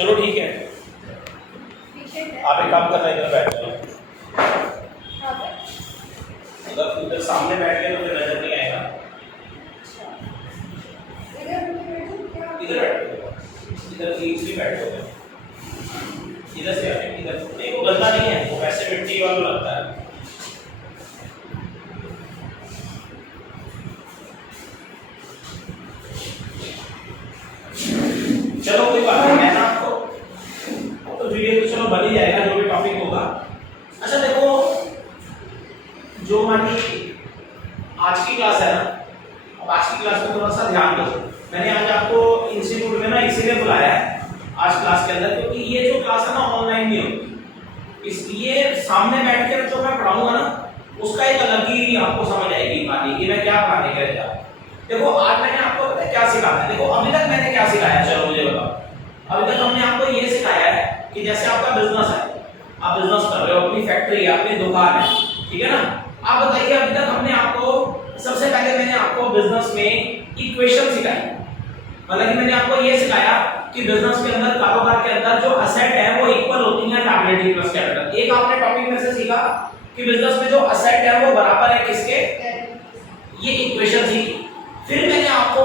चलो ठीक है, आप एक काम करना, इधर बैठ जाओ। अगर इधर सामने बैठ गए तो फिर नजर नहीं आएगा। इधर बैठो, इधर इजीली बैठो, इधर से आके इधर। नहीं वो गंदा नहीं है, वो वैसे मिट्टी वाला लगता है। चलो कोई बात नहीं, मैं ना आपको तो वीडियो तो चलो बन ही जाएगा जो भी टॉपिक होगा। अच्छा देखो, जो हमारी आज की क्लास है ना, अब आज की क्लास में थोड़ा सा ध्यान दो। मैंने आज आपको इंस्टीट्यूट में ना इसीलिए बुलाया है आज क्लास के अंदर, क्योंकि ये जो क्लास है ना ऑनलाइन नहीं होगी, इसलिए सामने बैठ कर जो मैं पढ़ाऊंगा ना उसका एक अलग ही आपको समझ आएगी कहानी कि मैं क्या पढ़ाने के लिए जा रहा हूं। देखो आज मैंने आपको पता है क्या सिखाया है। देखो अभी तक मैंने क्या सिखाया, चलो मुझे बताओ। अभी तक हमने आपको ये सिखाया है कि जैसे आपका बिजनेस है, आप बिजनेस कर रहे हो, अपनी फैक्ट्री है, अपनी दुकान है, ठीक है ना। आप बताइए, अभी तक हमने आपको सबसे पहले मैंने आपको बिजनेस में इक्वेशन सिखाई, मतलब कि मैंने आपको ये सिखाया कि बिजनेस के अंदर, कारोबार के अंदर जो असेट है वो इक्वल होती है लायबिलिटी प्लस कैपिटल। एक आपने टॉपिक में से सीखा कि बिजनेस में जो असेट है वो बराबर है किसके, ये इक्वेशन सीखी। फिर मैंने आपको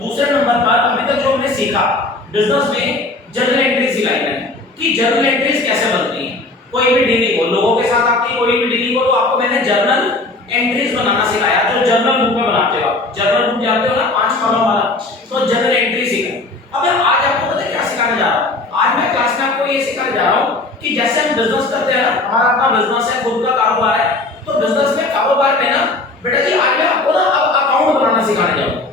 दूसरे नंबर पर अभी तक जो हमने सीखा बिजनेस में जर्नल एंट्री सिखाई मैंने कि जर्नल एंट्रीज कैसे बनती हैं। कोई भी डीलिंग हो, लोगों के साथ आपकी कोई भी डीलिंग हो, तो आपको मैंने जर्नल एंट्रीज बनाना सिखाया, जो जर्नल बुक में बनाते हो आप। जर्नल बुक जानते हो ना, 5 कॉलम वाला, तो जर्नल एंट्री सीखा। अब आज आपको पता है क्या सिखाने जा रहा हूं? आज मैं क्लास में आपको ये सिखाने जा रहा हूं कि जैसे हम बिजनेस करते हैं ना, हमारा अपना बिजनेस है, खुद का कारोबार है, तो बिजनेस में कारोबार में ना बेटा जी आज मैं आपको ना अब अकाउंट बनाना सिखाने जा रहा हूं।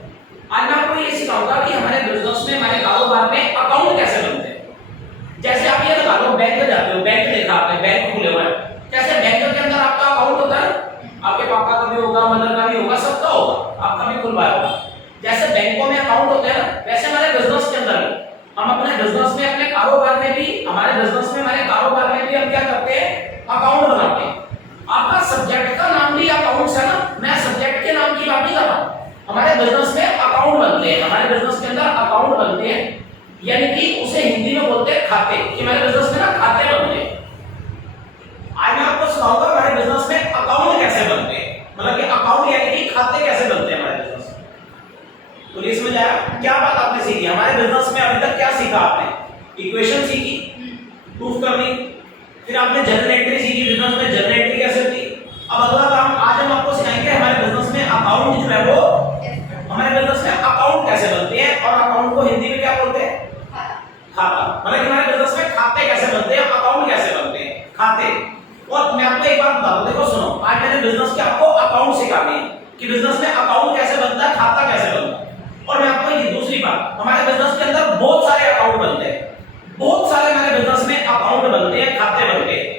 आज मैं आपको ये सिखाऊंगा कि हमारे बिजनेस में, हमारे कारोबार में अकाउंट कैसे बनते हैं। जैसे आप ये लगा लो, बैंक में जाते हो, बैंक देखा आपने, बैंक खुले हुए हैं, कैसे बैंक के अंदर आपका अकाउंट होता है, आपके पापा का भी होगा, मदर का भी होगा, सबका होगा, आपका भी खुलवाया होगा। जैसे बैंकों में अकाउंट होते हैं ना, वैसे हमारे बिजनेस के अंदर हम अपने बिजनेस में, अपने कारोबार में भी, हमारे बिजनेस में, हमारे कारोबार में भी हम क्या करते हैं, अकाउंट बनाते हैं। आपका सब्जेक्ट का नाम भी अकाउंट्स है ना, मैं सब्जेक्ट के नाम की बात नहीं कर रहा। हमारे बिजनेस में अकाउंट बनते हैं, हमारे बिजनेस के अंदर अकाउंट बनते हैं, यानी कि उसे हिंदी में बोलते हैं खाते, कि हमारे बिजनेस में ना खाते बनते हैं। आज मैं आपको सिखाऊंगा हमारे बिजनेस में अकाउंट कैसे बनते हैं, मतलब कि अकाउंट यानी कि खाते कैसे बनते हैं हमारे बिजनेस में। तो ये समझ आया क्या बात आपने सीखी हमारे बिजनेस में? अभी तक क्या सीखा आपने? इक्वेशन सीखी, प्रूफ करनी, फिर आपने जर्नल एंट्री सीखी, बिजनेस में जर्नल एंट्री कैसे होती। अब अगला काम आज हम आपको सिखाएंगे हमारे बिजनेस में अकाउंट जो है वो, हमारे बिजनेस में अकाउंट कैसे बनते हैं, और अकाउंट को हिंदी में क्या बोलते हैं, खाता। मतलब कि हमारे बिजनेस में खाते कैसे बनते हैं, अकाउंट कैसे बनते हैं, खाते। और मैं आपको एक बात बता दूं, देखो सुनो, आज मैंने बिजनेस के आपको अकाउंट सिखाने हैं कि बिजनेस में अकाउंट कैसे बनता है, खाता कैसे बनता है। और मैं आपको ये दूसरी बात, हमारे बिजनेस के अंदर बहुत सारे अकाउंट बनते हैं, बहुत सारे हमारे बिजनेस में अकाउंट बनते हैं, खाते बनते हैं।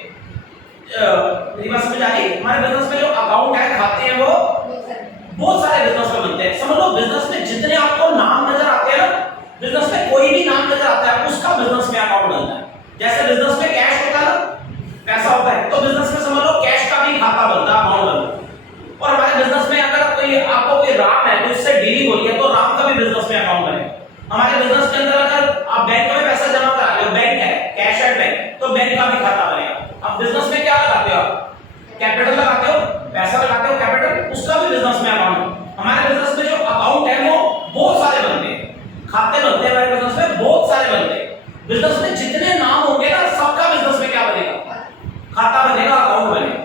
मेरी बात समझ आ रही? हमारे बिजनेस में जो अकाउंट है, खाते हैं, वो बहुत सारे बिजनेस में बनते हैं। समझ लो बिजनेस में जितने आपको नाम नजर आते हैं ना, बिजनेस में कोई भी नाम नजर आता है उसका बिजनेस में अकाउंट बनता है। जैसे बिजनेस में कैश होता है ना, पैसा होता है, तो बिजनेस में समझ लो कैश का भी खाता बनता है, अकाउंट बनता है। और हमारे बिजनेस में अगर कोई आपको कोई राम है, तो उससे डीलिंग हो रही है, तो राम का भी बिजनेस में अकाउंट बनेगा। हमारे बिजनेस के अंदर अगर आप बैंक में पैसा जमा करा रहे हो, बैंक है, कैश एट बैंक, तो बैंक का भी खाता बनेगा। अब बिजनेस में क्या लगाते हो आप? कैपिटल लगाते हो, पैसा लगाते हो, कैपिटल, उसका भी बिजनेस में अकाउंट। हमारे बिजनेस में जो अकाउंट है वो बहुत सारे बनते हैं, खाते बनते हैं, हमारे बिजनेस में बहुत सारे बनते हैं। बिजनेस में जितने नाम होंगे ना, सबका बिजनेस में क्या बनेगा, खाता बनेगा, अकाउंट बनेगा।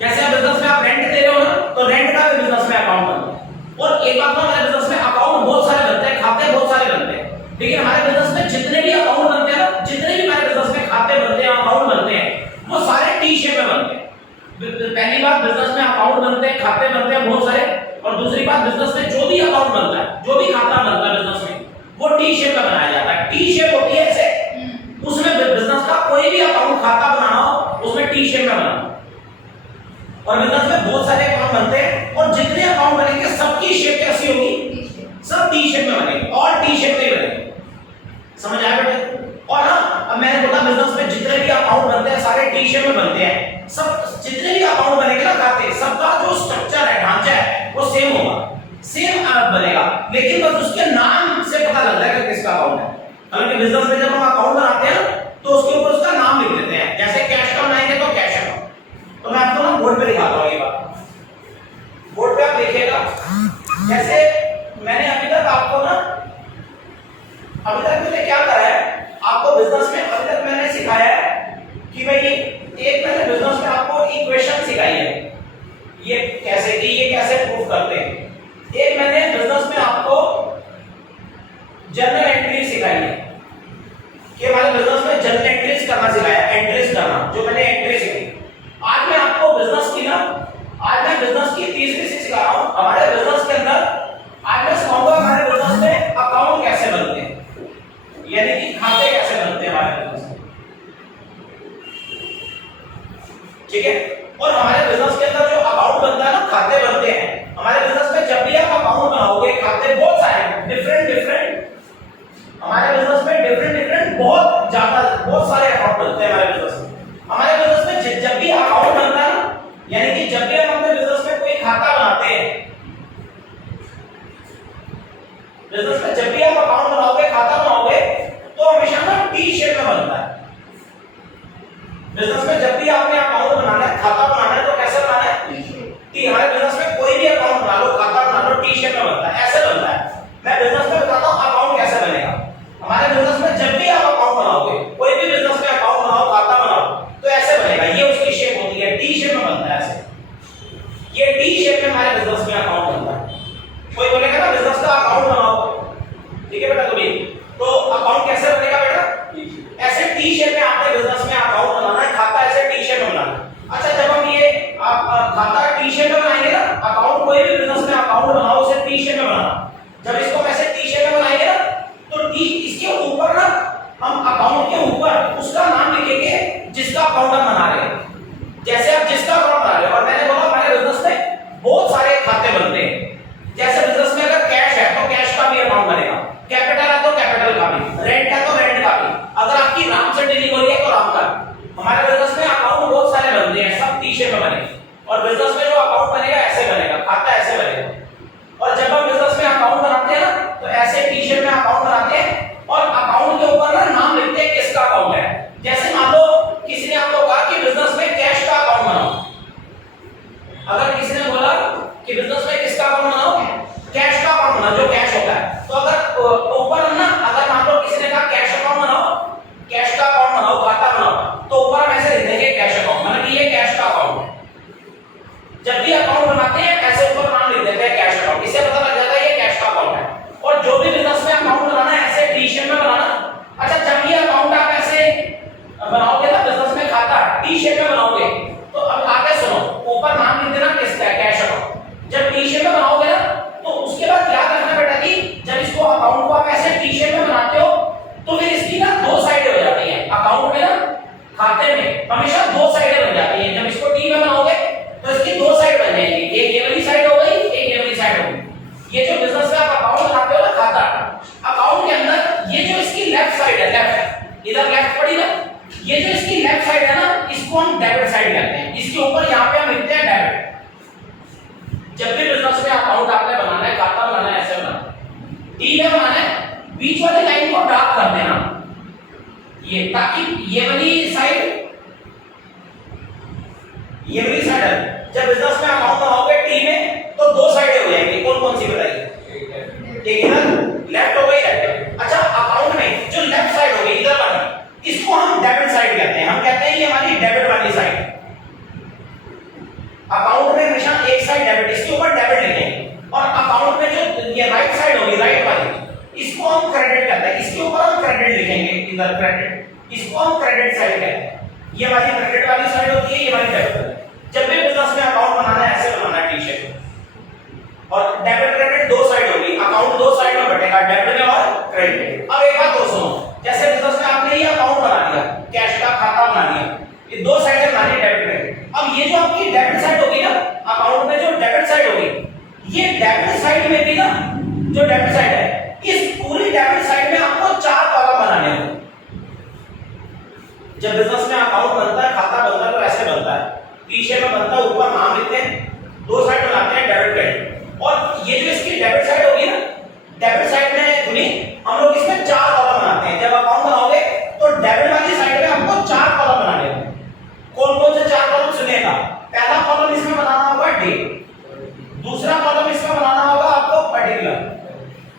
जैसे बिजनेस में आप रेंट दे रहे हो ना, तो रेंट का भी बिजनेस में अकाउंट बनता है। और एक बात, हमारे बिजनेस में अकाउंट बहुत सारे बनते हैं, खाते बहुत सारे बनते हैं, लेकिन हमारे बिजनेस में जितने भी अकाउंट बनते हैं ना, जितने भी हमारे बिजनेस में खाते बनते हैं, अकाउंट बनते हैं, वो सारे टी शेप में बनते हैं। पहली बात, बिजनेस में अकाउंट बनते हैं, खाते बनते हैं बहुत सारे। और दूसरी बात, बिजनेस में जो भी अकाउंट बनता है, जो भी खाता बनता है बिजनेस में, वो टी शेप में बनाया जाता है। टी शेप होती है ऐसे, उसमें बिजनेस का कोई भी अकाउंट खाता बनाना हो, उसमें टी शेप में बनाना। और बिजनेस में बहुत सारे अकाउंट बनते हैं, और जितने अकाउंट बनेंगे सबकी शेप कैसी होगी, सब टी शेप में बनेंगे, और टी शेप में ही बनेंगे। समझ आया बेटे? और हाँ, अब मैंने बोला बिजनेस में जितने भी अकाउंट बनते हैं सारे टी शेप में बनते हैं। सब जितने भी अकाउंट बनेंगे ना खाते, सबका जो स्ट्रक्चर है, ढांचा है, वो सेम होगा, सेम बनेगा, लेकिन बस उसके नाम से पता लग रहा है कि किसका अकाउंट है। हालांकि बिजनेस में जब हम अकाउंट बनाते हैं तो उसके ऊपर उसका नाम लिख देते हैं, जैसे कैश का बनाएंगे तो कैश अकाउंट। तो मैं आपको ना बोर्ड पे दिखाता हूं ये बात, बोर्ड पे आप देखिएगा। जैसे मैंने अभी तक आपको ना मैंने क्या करा है, आपको बिजनेस में अभी तक मैंने सिखाया है कि भाई एक मैंने बिजनेस में आपको इक्वेशन सिखाई है, ये कैसे की, ये कैसे प्रूफ करते हैं। एक मैंने बिजनेस में आपको जर्नल एंट्री सिखाई है कि हमारे बिजनेस में जर्नल एंट्रीज करना सिखाया, एंट्रीज करना, जो मैंने एंट्री सिखाई। आज मैं आपको बिजनेस की ना, आज मैं बिजनेस की तीसरी चीज सिखा रहा हूं। हमारे बिजनेस के अंदर आज मैं सिखाऊंगा हमारे बिजनेस में अकाउंट कैसे बनते हैं, यानी कि खाते कैसे बनते हैं हमारे बिजनेस में, ठीक है। और हमारे बिजनेस के अंदर जो अकाउंट बनता है ना, खाते बनते हैं हमारे बिजनेस में। जब भी आप अकाउंट बनाओगे, खाते बहुत सारे डिफरेंट हमारे बिजनेस में डिफरेंट बहुत ज्यादा बहुत सारे अकाउंट बनते हैं हमारे बिजनेस में। हमारे बिजनेस में जब भी अकाउंट बनता है ना, यानी कि जब भी हम अपने बिजनेस में कोई खाता बनाते हैं, बिजनेस में जब भी आप अकाउंट बनाओगे, खाता बनाओगे, तो हमेशा ना टी शेप में बनता है। बिजनेस में जब भी आपने अकाउंट बनाना है, खाता बनाना है, तो कैसे बनाना है, टी। हमारे बिजनेस में कोई भी अकाउंट बना लो, खाता बना लो, टी शेप में बनता है, ऐसे बनता है। मैं बिजनेस में बताता हूं अकाउंट कैसे बनेगा। हमारे बिजनेस में जब भी आप अकाउंट बनाओगे, कोई भी बिजनेस में अकाउंट बनाओ, खाता बनाओ, तो ऐसे बनेगा, ये उसकी शेप होती है, टी शेप में बनता है ऐसे। ये टी शेप में हमारे बिजनेस में अकाउंट बनता है। कोई बोलेगा ना बिजनेस का अकाउंट बनाओ, ठीक है बेटा, तो अकाउंट कैसे बनेगा बेटा, ऐसे टी शेप में आपने बिजनेस में अकाउंट बनाना है, खाता ऐसे टी शेप में बनाना है। अच्छा, जब हम ये खाता टी शेप में बनाएंगे ना, अकाउंट कोई भी बिजनेस में अकाउंट बनाओ, उसे टी शेप में बनाना। जब इसको हम ऐसे टी शेप में बनाएंगे ना, तो टी इसके ऊपर ना हम अकाउंट के ऊपर उसका नाम लिखेंगे जिसका अकाउंट हम बना रहे हैं। जैसे आप जिसका अकाउंट बना रहे हो, और मैंने बोला हमारे बिजनेस में बहुत सारे खाते बनते हैं। जैसे बिजनेस में अगर कैश है तो कैश का भी अकाउंट बनेगा, कैपिटल है तो कैपिटल का भी, रेंट है तो रेंट का भी, अगर आपकी राम से डीलिंग हो रही है तो राम का। हमारे बिजनेस में अकाउंट बहुत सारे बनते हैं, सब टी शेप में बनेंगे। और बिजनेस में जो अकाउंट बनेगा ऐसे बनेगा, खाता ऐसे बनेगा। और जब हम बिजनेस में अकाउंट बनाते हैं ना, तो ऐसे टी शेप में अकाउंट बनाते हैं, और अकाउंट के ऊपर ना नाम लिखते हैं किसका अकाउंट है। जैसे मान लो किसी ने आपको कहा कि बिजनेस में कैश का अकाउंट बनाओ, अगर किसी ने बोला कि बिजनेस में किसका अकाउंट बनाओ, कैश का अकाउंट बनाओ, जो कैश होता है, तो अगर ऊपर ना, अगर मान लो किसी ने कहा कैश अकाउंट बनाओ, कैश का अकाउंट बनाओ, खाता बनाओ, तो ऊपर हम ऐसे लिख देंगे कैश अकाउंट, मतलब कि ये कैश का अकाउंट है। जब भी अकाउंट बनाते हैं ऐसे ऊपर नाम लिख देते हैं कैश अकाउंट, इससे पता लग जाता है ये कैश का अकाउंट है। और जो भी बिजनेस में अकाउंट बनाना है ऐसे टी शेप में बनाना। अच्छा, जब ये अकाउंट आप ऐसे बनाओगे ना, बिजनेस में खाता टी शेप में बनाओगे, तो अब आगे सुनो, ऊपर नाम लिख देना किसका है, कैश अकाउंट। जब टी शेप में बनाओगे ना, तो उसके बाद याद रखना बेटा कि जब इसको अकाउंट को आप ऐसे टी शेप में बनाते हो, तो फिर इसकी ना दो साइडें हो जाती हैं अकाउंट में ना, खाते में हमेशा दो साइडें बन जाती हैं। जब इसको टी में बनाओगे तो इसकी दो साइड बन जाएंगी, एक ये वाली साइड हो गई, एक ये वाली साइड हो गई। ये जो बिजनेस में आप अकाउंट बनाते हो ना, खाता, अकाउंट के अंदर ये जो इसकी लेफ्ट साइड है, लेफ्ट, इधर लेफ्ट पड़ी ना, ये जो इसकी लेफ्ट साइड है ना, इसको हम डेबिट साइड कहते हैं। इसके ऊपर यहाँ पे हम लिखते हैं डेबिट। जब भी बिजनेस में अकाउंट आपने बनाना है, खाता बनाना है, ऐसे बनाना है, टी में बनाना है, बीच वाली लाइन को डार्क कर देना, ये, ताकि ये वाली साइड है। जब बिजनेस में अकाउंट बनाओगे टी में, तो दो साइडें हो जाएंगी, कौन कौन सी बताइए, एक इधर लेफ्ट हो गई, राइट। अच्छा, अकाउंट में जो लेफ्ट साइड हो गई इधर वाली, इसको हम डेबिट साइड कहते हैं। हम कहते हैं ये हमारी डेबिट वाली साइड। अकाउंट में हमेशा एक साइड डेबिट, इसके ऊपर डेबिट लिखेंगे। और अकाउंट में जो ये राइट साइड होगी, राइट वाली, इसको हम क्रेडिट कहते हैं। इसके ऊपर हम क्रेडिट लिखेंगे, इधर क्रेडिट, इसको हम क्रेडिट साइड कहते हैं। ये हमारी क्रेडिट वाली साइड होती है, ये हमारी डेबिट वाली। जब भी बिजनेस में अकाउंट बनाना है ऐसे बनाना है टी शेप। और डेबिट क्रेडिट दो साइड होगी, अकाउंट दो साइड में बटेगा, डेबिट में और क्रेडिट में। अब एक बात और सुनो, जैसे बिजनेस में आपने ये अकाउंट बना लिया, कैश का खाता बना लिया, ये दो साइडें बनानी डेबिट क्रेडिट। अब ये जो आपकी डेबिट साइड होगी ना, अकाउंट में जो डेबिट साइड होगी, ये डेबिट साइड में भी ना, जो डेबिट साइड है, इस पूरी डेबिट साइड में आपको चार कॉलम बनाने होंगे। जब बिजनेस में अकाउंट बनता है, खाता बनता है, तो ऐसे बनता है, टी शेप में बनता है, ऊपर नाम लिखते हैं, दो साइड बनाते हैं डेबिट क्रेडिट। और ये जो इसकी डेबिट साइड होगी ना, डेबिट साइड में हम लोग इसमें चार कॉलम बनाते हैं। जब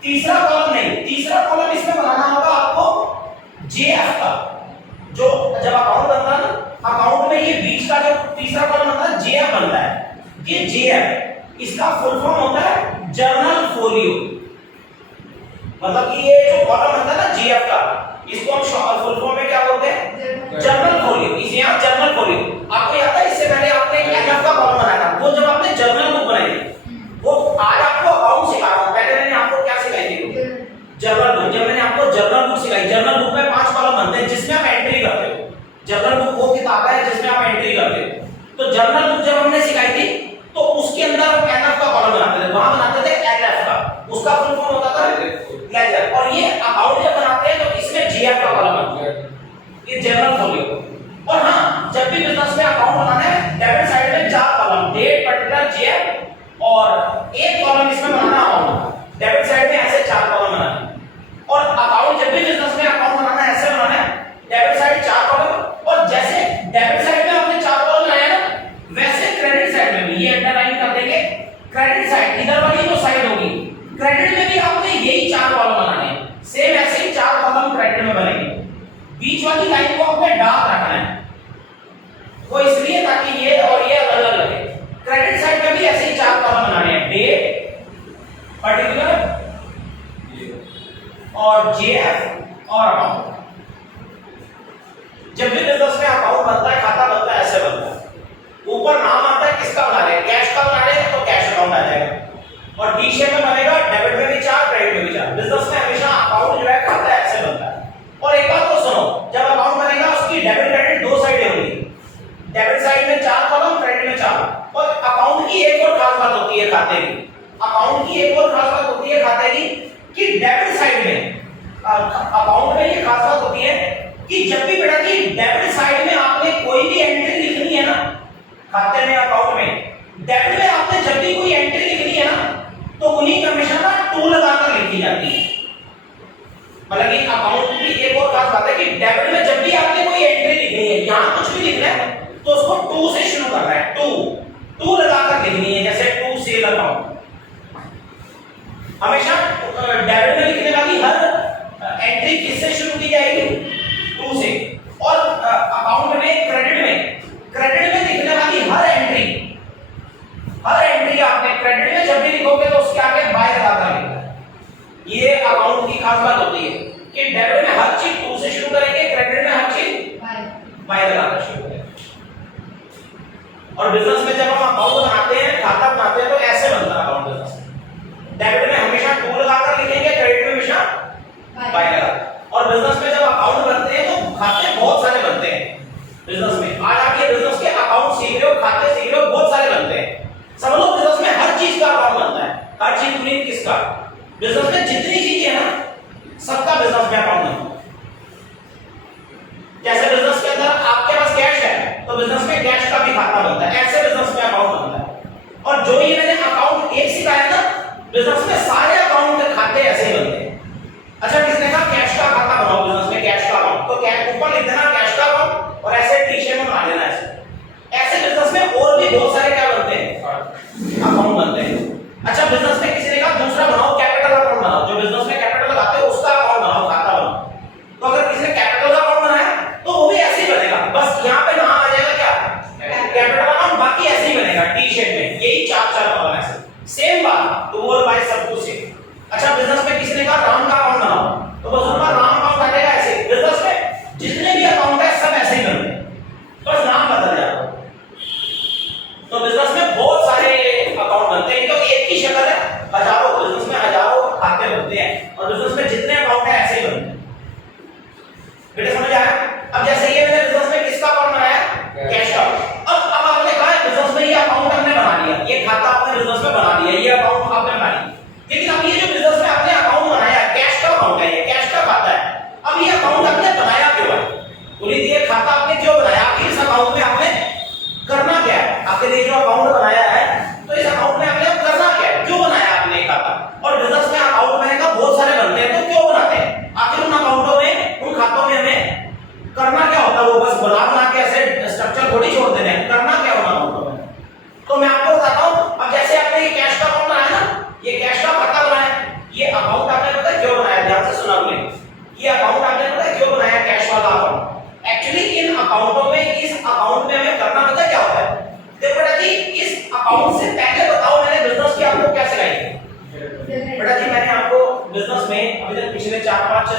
तीसरा कॉलम नहीं, तीसरा कॉलम इसमें बनाना होगा आपको जेएफ का। जो जब अकाउंट बनता है ना, अकाउंट में ये बीच का जो तीसरा कॉलम बनता है जेएफ बनता है। ये जेएफ इसका फुल फॉर्म होता है जर्नल फोलियो। मतलब कि ये जो कॉलम बनता है ना जेएफ का, इसको हम फुल फॉर्म में क्या बोलते हैं? Journal folio. इसे यहां जर्नल फोलियो। आपको याद है इससे पहले आपने एनएफ का कॉलम बनाया था, वो जब आपने जर्नल बुक बनाई थी। वो आज आपको अकाउंट सिखा रहा हूं, पहले मैंने आपको क्या सिखाई थी? Journal book. जब मैंने आपको जर्नल बुक सिखाई, जर्नल बुक में 5 कॉलम बनते हैं जिसमें आप एंट्री करते हो। जर्नल बुक वो किताब है जिसमें आप एंट्री करते हो। तो जर्नल बुक जब हमने सिखाई थी तो उसके अंदर एनएफ का कॉलम बनाते थे, वहां बनाते थे एनएफ का, उसका फुल फॉर्म होता था लेजर। और ये अकाउंट जब बनाते हैं तो इसमें जीएफ का कॉलम बनता है, ये जर्नल फोलियो। और हां, जब भी बिजनेस में अकाउंट बनाना है, डेबिट साइड में 4 कॉलम, डेट, पर्टिकुलर, जीएफ और एक कॉलम इसमें बनाना अमाउंट। डेबिट साइड में ऐसे 4 कॉलम बनाने। और अकाउंट जब भी बिजनेस में अकाउंट बनाना है ऐसे बनाना है, डेबिट साइड 4 कॉलम। और जैसे डेबिट साइड में आपने 4 कॉलम बनाया ना, वैसे क्रेडिट साइड में भी ये अंडरलाइन कर देंगे। क्रेडिट साइड इधर वाली जो साइड होगी, क्रेडिट में भी आपने यही 4 कॉलम बनाने हैं। सेम ऐसे ही 4 कॉलम क्रेडिट में बनेंगे। बीच वाली लाइन को आपने डार्क रखना है, वो इसलिए ताकि ये और ये अलग अलग लगे। क्रेडिट साइड में भी ऐसे ही 4 कॉलम बनाने हैं, डेट, पर्टिकुलर और जीएफ और अकाउंट। जब भी बिजनेस में अकाउंट बनता है, खाता बनता है, ऐसे बनता है। ऊपर नाम आता है किसका बना रहे हैं, कैश का बना रहे हैं तो कैश अकाउंट आ जाएगा। और डी शेप में बनेगा, डेबिट में भी 4, क्रेडिट में भी 4। बिजनेस में हमेशा अकाउंट जो है खाता ऐसे बनता है। और एक बात तो सुनो, जब अकाउंट बनेगा उसकी डेबिट क्रेडिट 2 साइडें होंगी। डेबिट साइड में 4 कॉलम, क्रेडिट में 4। और अकाउंट की एक और खास बात होती है खाते की, अकाउंट की एक और खास बात होती है खाते की कि डेबिट साइड में अकाउंट में ये खास बात होती है कि जब भी बेटा की डेबिट साइड में आपने कोई भी एंट्री लिखनी है ना, खाते में, अकाउंट में, डेबिट में आपने जब भी कोई एंट्री लिखनी है ना, तो उन्हीं हमेशा ना टू लगाकर लिखी जाती है। मतलब कि अकाउंट की एक और खास बात है कि डेबिट में जब भी आपने कोई एंट्री लिखनी है, यहां कुछ भी लिखना है तो उसको टू से शुरू करना है, टू लगाकर लिखनी है। जैसे टू सेल अकाउंट, हमेशा डेबिट में लिखने वाली हर एंट्री किससे शुरू की जाएगी? टू से। और अकाउंट में, क्रेडिट में लिखने वाली हर एंट्री आपने क्रेडिट में जब भी लिखोगे तो उसके आगे बाय लगाकर लिखना है। ये अकाउंट की खास बात होती है कि डेबिट में हर चीज टू से शुरू करेंगे, क्रेडिट में हर चीज बाय लगाकर शुरू करेंगे। और बिजनेस में जब हम अकाउंट बनाते हैं, खाता बनाते हैं, तो ऐसे बनता है अकाउंट बिजनेस में। डेबिट में हमेशा टू लगाकर लिखेंगे, क्रेडिट में हमेशा बाय लगाकर। और बिजनेस में जब अकाउंट बनते हैं तो खाते बहुत सारे बनते हैं बिजनेस में। आज आप ये बिजनेस के अकाउंट सीख रहे हो, खाते सीख रहे हो, बहुत सारे बनते हैं। समझ लो बिजनेस में हर चीज का अकाउंट बनता है, हर चीज यूनिट किसका? बिजनेस में जितनी चीजें हैं ना, सबका बिजनेस में अकाउंट बनता है। जैसे बिजनेस के अंदर आपके पास कैश है तो बिजनेस में कैश का भी खाता बनता है, ऐसे बिजनेस में अकाउंट बनता है। और जो ये मैंने अकाउंट एक सिखाया ना, बिजनेस में सारे अकाउंट के खाते ऐसे ही बनते हैं। अच्छा, किसने कहा कैश का खाता बनाओ बिजनेस में, कैश का अकाउंट, तो कैश ऊपर लिख देना कैश का अकाउंट और ऐसे टी शेप में बना लेना। ऐसे बिजनेस में और भी बहुत सारे क्या बनते हैं? अकाउंट बनते हैं। अच्छा, बिजनेस में किसी ने कहा दूसरा बनाओ, कैपिटल अकाउंट बनाओ, जो बिजनेस में कैपिटल लगाते हो उसका अकाउंट बनाओ, खाता बनाओ। तो अगर किसी ने कैपिटल का अकाउंट बनाया तो वो भी ऐसे ही बनेगा, बस यहाँ पे नाम आ जाएगा क्या? कैपिटल अकाउंट, बाकी ऐसे ही बनेगा टी शेप में, यही 4 कॉलम ऐसे। सेम बात, टू और बाय सब कुछ सेम। बिजनेस में अभी तक पिछले 4-5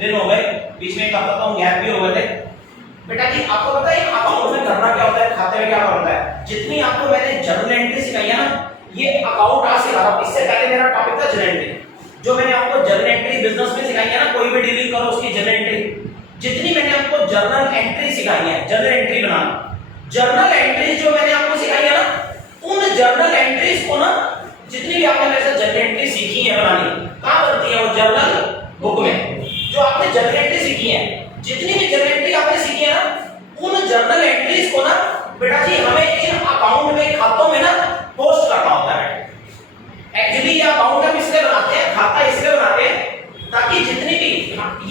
दिन हो गए, बीच में एक हफ्ता तो गैप भी हो गए थे। बेटा जी आपको पता है अकाउंट में करना क्या होता है, खाते में क्या होता है? जितनी आपको मैंने जर्नल एंट्री सिखाई है ना, ये अकाउंट आज सिखा रहा हूं। इससे पहले मेरा टॉपिक था जर्नल एंट्री। जो मैंने आपको जर्नल एंट्री बिजनेस में सिखाई है ना, कोई भी डीलिंग करो उसकी जर्नल एंट्री, जितनी मैंने आपको जर्नल एंट्री सिखाई है, जर्नल एंट्री बनाना, जर्नल एंट्रीज जो मैंने आपको सिखाई है ना, उन जर्नल एंट्रीज को ना, जितनी भी आपने मेरे से जर्नल एंट्री सीखी है बनानी, कहां बनती है वो? जर्नल बुक में। जो आपने जर्नल एंट्री सीखी है, जितनी भी जर्नल एंट्री आपने सीखी है ना, उन जर्नल एंट्रीज को ना बेटा जी हमें इन अकाउंट में, खातों में ना पोस्ट करना होता है। एक्चुअली ये अकाउंट हम इसलिए बनाते हैं, खाता इसलिए बनाते हैं ताकि जितनी भी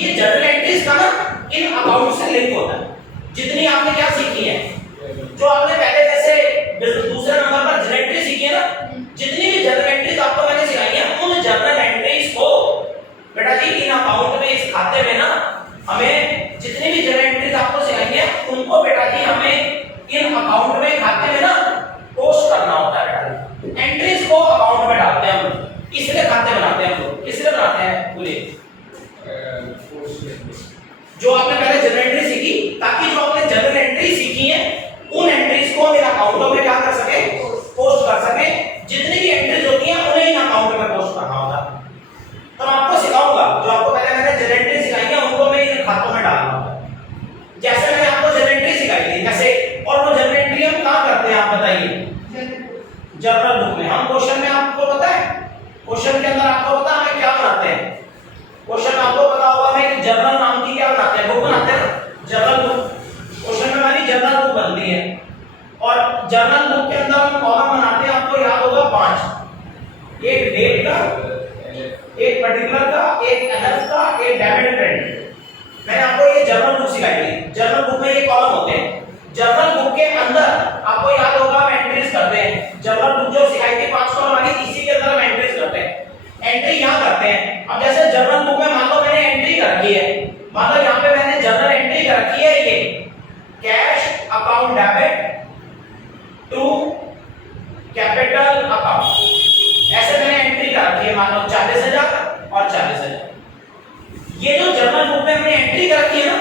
ये जर्नल एंट्रीज का ना इन अकाउंट से लिंक होता है। जितनी आपने क्या सीखी है, जो आपने पहले जैसे दूसरे नंबर पर जर्नल एंट्री सीखी है ना, जितनी भी जर्नल एंट्रीज आपको मैंने सिखाई है, उन जर्नल एंट्रीज को बेटा जी इन अकाउंट में, इस खाते में ना हमें जितनी भी जर्नल एंट्रीज आपको सिखाई है, उनको बेटा जी हमें इन अकाउंट में, खाते में ना पोस्ट करना होता है। बेटा एंट्रीज को अकाउंट में डालते हैं हम, इसलिए खाते बनाते हैं हम लोग। इसलिए बनाते हैं पूरे, जो आपने पहले जर्नल एंट्री सीखी, ताकि जो आपने जर्नल एंट्री सीखी है उन एंट्रीज को मेरे अकाउंटों में क्या कर सके, पोस्ट कर सके। जितनी भी एंट्रीज होती हैं उन्हें इन अकाउंट में पोस्ट करना होता है। तो मैं आपको सिखाऊंगा, जो आपको पहले मैंने जर्नल एंट्री सिखाई है उनको मैं इन खातों में डालना होता है। जैसे मैंने आपको जर्नल एंट्री सिखाई थी जैसे, और वो जर्नल एंट्री हम कहां करते हैं आप बताइए? जर्नल बुक में। हम क्वेश्चन में आपको पता है, क्वेश्चन के अंदर आपको पता है हमें क्या बनाते हैं? क्वेश्चन आपको पता होगा हमें जर्नल नाम की क्या बनाते हैं, बुक बनाते हैं ना, जर्नल बुक। क्वेश्चन में हमारी जर्नल बुक बनती है और जर्नल बुक के अंदर हम कॉलम बनाते हैं, आपको याद होगा 5, एक डेट का, एक पर्टिकुलर का, एक एनएफ का, एक डेबिट क्रेडिट। मैंने आपको ये जर्नल बुक सिखाई थी। जर्नल बुक में ये कॉलम होते हैं। जर्नल बुक के अंदर आपको याद होगा हम एंट्रीज करते हैं। जर्नल बुक जो सिखाई थी 5 कॉलम वाली, इसी के अंदर हम एंट्रीज करते हैं। एंट्री यहां करते हैं। अब जैसे जर्नल बुक में मान लो मैंने एंट्री कर रखी है, मान लो यहां पे मैंने जर्नल एंट्री कर रखी है, ये cash account debit to capital account, ऐसे मैंने एंट्री कर रखी है, मान लो 40,000 और 40,000। ये जो जर्नल बुक में हमने एंट्री कर रखी है ना,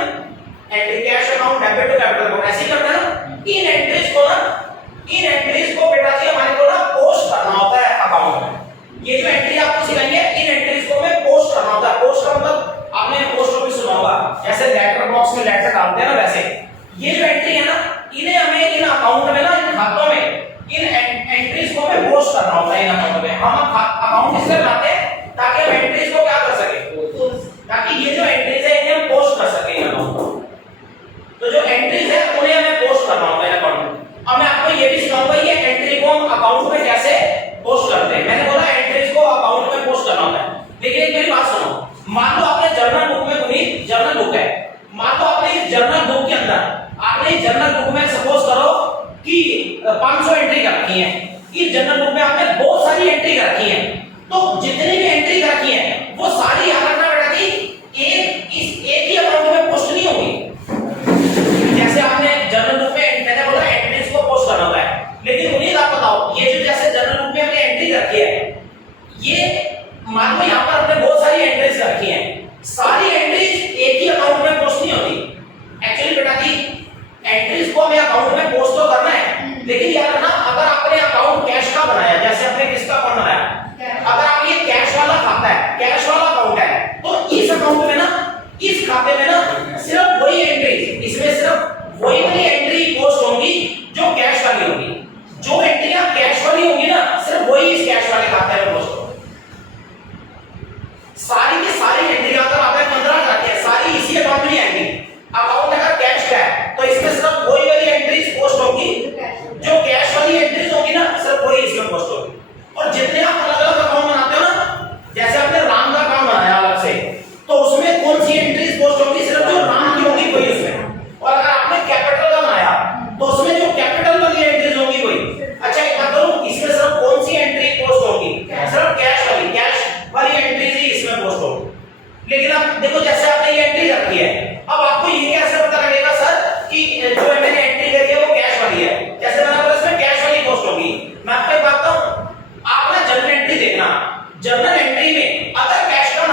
entry cash account debit to capital account, ऐसे करते हैं ना। इन एंट्रीज को ना, इन एंट्रीज को बेटा जी हमारे को ना पोस्ट करना होता है अकाउंट में। ये जो एंट्री आपको सिखाई है, इन एंट्रीज को हमें पोस्ट करना होता है। पोस्ट का मतलब आपने पोस्ट ऑफिस सुना होगा, जैसे लेटर बॉक्स में लेटर डालते हैं ना, वैसे ये जो एंट्री है ना, इन्हें हमें इन अकाउंट में ना, इन खातों में, इन एंट्रीज को हमें पोस्ट करना होता है इन अकाउंट में। हम अकाउंट इसलिए बनाते हैं ताकि हम एंट्रीज को क्या कर सके, ताकि ये जो एंट्रीज है इन्हें हम पोस्ट कर सके इन अकाउंट में। तो जो एंट्रीज है उन्हें हमें पोस्ट करना होता है अकाउंट में। अब मैं आपको ये भी सिखाऊंगा ये एंट्री को हम अकाउंट में कैसे पोस्ट करते हैं। मैंने बोला एंट्रीज को अकाउंट में पोस्ट करना होता है, लेकिन एक मेरी बात सुनो। मान लो आपने जर्नल बुक में, कोई जर्नल बुक है, मान लो आपने इस जर्नल बुक के अंदर, आपने इस जर्नल बुक में सपोज करो कि 500 एंट्री कर रखी है। इस जर्नल बुक में आपने बहुत सारी एंट्री कर रखी है, तो जितनी भी एंट्री कर रखी है वो सारी याद रखना बेटा जी एक ही अकाउंट में पोस्ट नहीं होगी। जैसे आपने जर्नल बुक में मैंने बोला एंट्रीज को पोस्ट करना होता है, लेकिन उन्हें आप बताओ ये जो जैसे जर्नल बुक में हमने एंट्री रखी है, ये मान लो यहां पर हमने बहुत सारी एंट्रीज रखी हैं, सारी एंट्रीज एक ही अकाउंट में पोस्ट नहीं होती। एक्चुअली बेटा जी एंट्रीज को हमें अकाउंट में पोस्ट तो करना है, लेकिन याद रखना अगर आपने अकाउंट कैश का बनाया, जैसे आपने किसका अकाउंट बनाया, अगर आप ये कैश वाला खाता है, कैश वाला अकाउंट है, तो इस अकाउंट में ना, इस खाते में ना सिर्फ वही एंट्री, इसमें सिर्फ वही वाली एंट्री पोस्ट होंगी जो कैश वाली होगी। जो एंट्रियां कैश वाली होंगी ना, सिर्फ वही इस कैश वाले खाते में पोस्ट होंगी। सारी की सारी एंट्री अगर आपने 15 रखी है, सारी इसी अकाउंट में आएंगी। अकाउंट अगर कैश का है तो इसमें सिर्फ वही वाली एंट्रीज पोस्ट होगी, जो कैश वाली एंट्रीज होगी ना, सिर्फ वही इसमें पोस्ट होगी। और जितने आप अलग-अलग अकाउंट बनाते हो ना, जैसे आपने राम का अकाउंट बनाया अलग से, तो उसमें कौन सी एंट्रीज पोस्ट होगी, सिर्फ जो राम की होगी वही उसमें। और अगर आपने कैपिटल का बनाया तो उसमें जो कैपिटल वाली एंट्रीज होगी वही। अच्छा एक बात करूं, इसमें सिर्फ कौन सी एंट्री पोस्ट होगी, सिर्फ कैश वाली एंट्रीज ही इसमें पोस्ट होगी। लेकिन अब देखो जैसे आपने ये एंट्री रखी है, अब आपको ये कैसे पता लगेगा सर कि जो मैंने एंट्री करी है वो कैश वाली है, जैसे मैंने बोला इसमें कैश वाली पोस्ट होगी। मैं आपको एक बात बताऊं, आप ना जर्नल एंट्री देखना, जर्नल एंट्री में अगर कैश का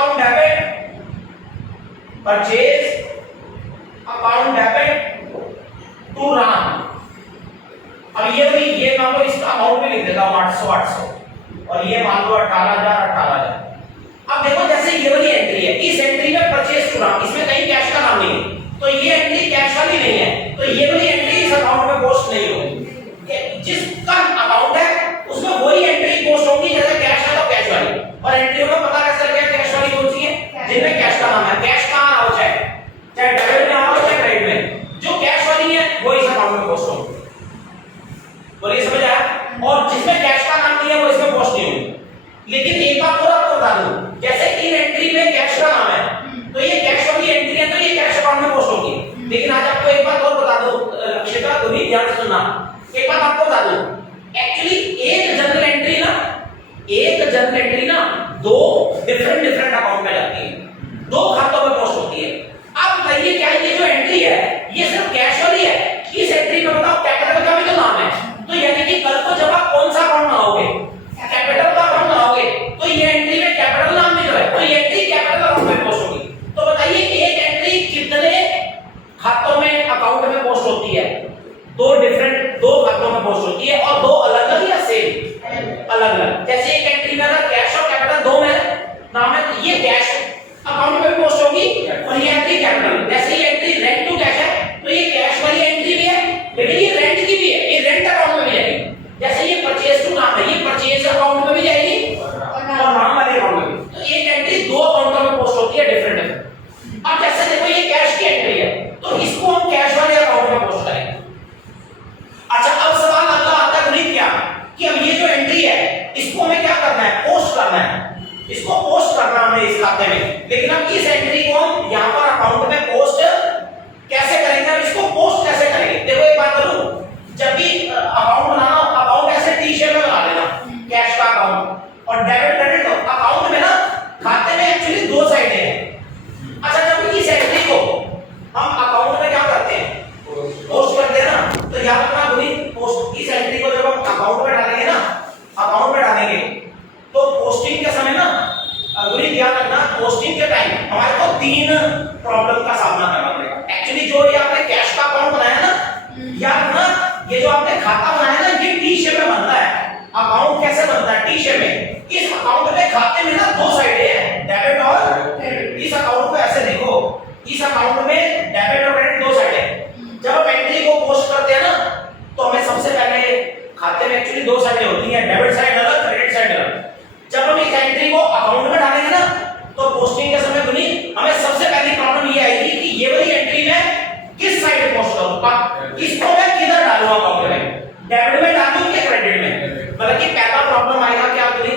account debit, purchase account debit to Ram. अब ये मान लो इसका अमाउंट भी लिख देता हूं 800 800 और ये मान लो 18,000 18,000। अब देखो जैसे ये वाली एंट्री है, इस एंट्री में परचेज टू राम, इसमें कहीं कैश का नाम नहीं है, तो ये एंट्री कैश वाली नहीं है, तो ये वाली एंट्री इस अकाउंट में पोस्ट नहीं होगी। जिसका अकाउंट है उसमें वही एंट्री पोस्ट होगी, जैसे कैश है तो कैश वाली। और एंट्रियों में पता कैसे चल गया कैश वाली कौन सी है, जिनमें कैश का नाम है। कैश कहां आओ चाहे डेबिट में आओ चाहे क्रेडिट में, जो कैश वाली है वो इस अकाउंट में पोस्ट होगी। बोलिए समझ आया? और जिसमें कैश का नाम नहीं है वो इसमें पोस्ट नहीं होगी। लेकिन एक बात और आपको बता दूं, जैसे इन एंट्री में कैश का नाम है तो ये कैश वाली एंट्री है, तो ये कैश अकाउंट में पोस्ट होगी। लेकिन आज आपको एक बात और बता दूं, लक्ष्यता को भी ध्यान से सुनना। एक बात आपको बता दूं, एक्चुअली एक जनरल एंट्री ना दो डिफरेंट अकाउंट में जाती है, दो खातों में पोस्ट होती है। अब बताइए क्या ये जो एंट्री है ये सिर्फ कैश वाली है? इस एंट्री में बताओ कैपिटल का भी तो नाम है, तो यानी कि कल को जब आप कौन सा अकाउंट बनाओगे, कैपिटल का अकाउंट बनाओगे, तो ये एंट्री में कैपिटल नाम भी जो है, तो ये एंट्री कैपिटल अकाउंट में पोस्ट होगी। तो बताइए एक एंट्री कितने खातों में अकाउंट में पोस्ट होती है? दो खातों में पोस्ट होती है, और दो अलग अलग या सेम? अलग अलग। जैसे एक एंट्री में अगर कैश और कैपिटल दो में नाम है, तो ये कैश अकाउंट में पोस्ट होगी और ये एंट्री कैपिटल। जैसे ये एंट्री रेंट टू कैश है, तो ये कैश वाली एंट्री भी है, लेकिन ये रेंट की भी है, ये रेंट अकाउंट में भी जाएगी। जैसे ये परचेज टू नाम है, ये परचेज अकाउंट में भी जाएगी और नाम वाले अकाउंट में भी। तो एक एंट्री दो अकाउंटों में पोस्ट होती है डिफरेंट। अब जैसे देखो ये कैश की एंट्री है, तो इसको हम कैश वाले अकाउंट में पोस्ट करेंगे। अच्छा, अब सवाल अगला आता है क्या कि अब ये जो एंट्री है इसको हमें क्या करना है, पोस्ट करना है। इसको पोस्ट करना हमें इस खाते में, लेकिन अब इस एंट्री को हम यहां पर अकाउंट में पोस्ट कैसे करेंगे, अब इसको पोस्ट कैसे करेंगे? देखो एक बात करूं, जब भी अकाउंट बनाना हो, अकाउंट ऐसे टी शेप में बना लेना, कैश का अकाउंट और डेबिट क्रेडिट अकाउंट में ना खाते में एक्चुअली दो साइडें हैं। अच्छा, जब इस एंट्री को हम अकाउंट में क्या करते हैं, पोस्ट करते हैं ना, तो याद रखना पोस्ट, इस एंट्री को जब हम अकाउंट में डालेंगे ना, अकाउंट में डालेंगे तो पोस्टिंग के समय ना अग्री ध्यान रखना, पोस्टिंग के टाइम हमारे को तीन प्रॉब्लम का सामना करना पड़ेगा। एक्चुअली जो ये आपने कैश का अकाउंट बनाया ना, याद रखना ये जो आपने खाता बनाया ना, ये टी शेप में बनता है। अकाउंट कैसे बनता है? टी शेप में। इस अकाउंट में खाते में ना दो साइडें हैं, डेबिट और क्रेडिट। इस अकाउंट को ऐसे देखो, इस अकाउंट में डेबिट और क्रेडिट दो साइडें। जब हम एंट्री को पोस्ट करते हैं ना, तो हमें सबसे पहले खाते में एक्चुअली दो साइडें होती हैं, डेबिट साइड अलग, क्रेडिट साइड अलग। जब हम इस एंट्री को अकाउंट में डालेंगे ना, तो पोस्टिंग के समय बुनी हमें सबसे पहली प्रॉब्लम ये आएगी कि ये वाली एंट्री में किस साइड पोस्ट करूंगा, इसको मैं किधर डालूंगा, अकाउंट में डेबिट में डालूं या क्रेडिट में। मतलब कि पहला प्रॉब्लम आएगा क्या बुनी,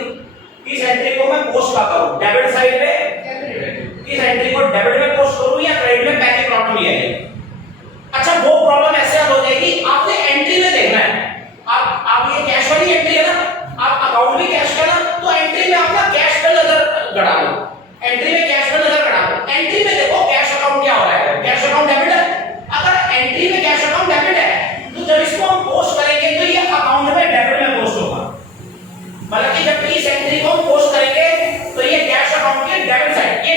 इस एंट्री को मैं पोस्ट कहां करूं, डेबिट साइड पे, इस एंट्री को डेबिट में पोस्ट करूं या क्रेडिट में, पहली प्रॉब्लम ये है। अच्छा, वो प्रॉब्लम ऐसे हल हो जाएगी, आपने एंट्री में देखना है, आप ये कैश वाली एंट्री है ना, आप अकाउंट भी कैश का ना, तो एंट्री में आपका कैश पे नजर गड़ा लो, एंट्री में कैश पे नजर गड़ा लो। एंट्री में देखो कैश अकाउंट क्या हो रहा है, कैश अकाउंट डेबिट है। अगर एंट्री में कैश अकाउंट डेबिट है, तो जब इसको हम पोस्ट करेंगे तो ये अकाउंट में डेबिट में पोस्ट होगा। मतलब कि जब इस एंट्री को हम पोस्ट करेंगे तो ये कैश अकाउंट के डेबिट साइड, ये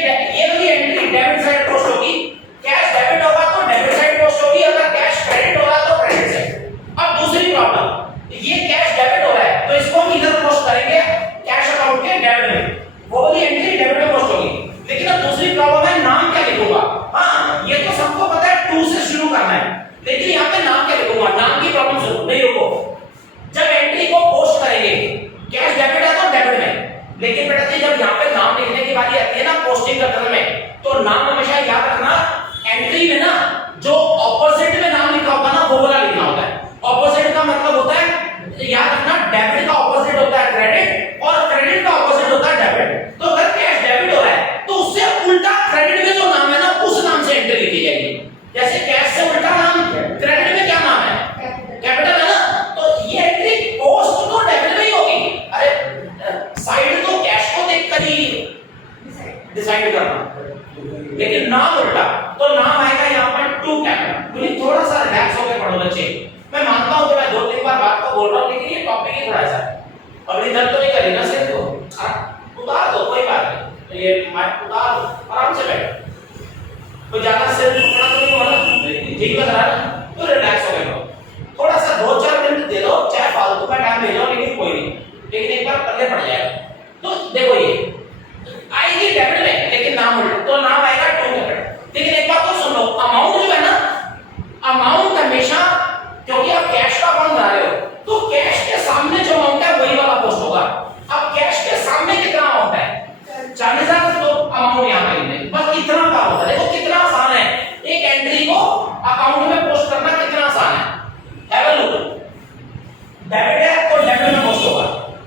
वाली एंट्री डेबिट साइड पोस्ट होगी। कैश डेबिट होगा तो डेबिट साइड पोस्ट होगी, अगर कैश क्रेडिट होगा तो क्रेडिट साइड। अब दूसरी प्रॉब्लम, ये कैश डेबिट हो रहा है तो इसको हम इधर पोस्ट करेंगे कैश अकाउंट के डेबिट में, वो वाली एंट्री डेबिट में पोस्ट होगी। लेकिन अब दूसरी प्रॉब्लम है, नाम क्या लिखूंगा। हाँ, ये तो सबको पता है 2 से शुरू करना है, लेकिन यहाँ पे नाम क्या लिखूंगा, नाम की प्रॉब्लम सुनो, नहीं रुको। जब एंट्री को पोस्ट करेंगे कैश डेबिट है तो डेबिट में, लेकिन बेटा जी जब यहाँ पे नाम लिखने की बारी आती है ना पोस्टिंग करने में, तो नाम हमेशा याद रखना एंट्री में ना जो ऑपोजिट में नाम लिखा होगा ना वो वाला लिखना होता है। ऑपोजिट का मतलब होता है, याद रखना, डेबिट का ऑपोजिट होता है क्रेडिट और क्रेडिट का ऑपोजिट होता है डेबिट। तो अगर कैश डेबिट हो रहा है तो उससे उल्टा क्रेडिट में जो नाम है ना उस नाम से एंट्री लिखी जाएगी। जैसे कैश से उल्टा नाम क्रेडिट में क्या नाम है, कैपिटल है ना, तो ये एंट्री पोस्ट तो डेबिट में ही होगी। अरे साइड तो कैश को देखकर ही डिसाइड करना, लेकिन नाम उल्टा, तो नाम आएगा यहाँ पर टू कैपिटल। थोड़ा सा रिलैक्स होकर पढ़ो बच्चे, मैं मानता हूं कि मैं 2-3 बार बात को बोल रहा हूं, लेकिन ये टॉपिक ही थोड़ा सा अभी दर्द तो नहीं करेगा सिर को, उतार दो कोई बात नहीं। तो ये माइक उतार आराम से बैठ, कोई ज्यादा सिर पकड़ा तो नहीं हो रहा, ठीक लग रहा है ना, तो रिलैक्स हो गए। थोड़ा सा 2-4 मिनट दे दो, चाहे फालतू का टाइम भेजो, लेकिन कोई नहीं, लेकिन एक बार पल्ले पड़ जाएगा। तो देखो ये आएगी डेबिट में, लेकिन नाम उल्टा, तो नाम आएगा टू डेबिट। लेकिन एक बात तो सुन लो, अमाउंट जो है ना, अमाउंट हमेशा, क्योंकि आप कैश का अमाउंट बना रहे हो, तो कैश के सामने जो अमाउंट है वही वाला पोस्ट होगा। अब कैश के सामने कितना अमाउंट है 40,000, तो अमाउंट यहाँ पे नहीं, बस इतना का होता है। देखो कितना आसान है एक एंट्री को अकाउंट में पोस्ट करना, कितना आसान है। हैव अ लुक, डेबिट है तो डेबिट में पोस्ट होगा।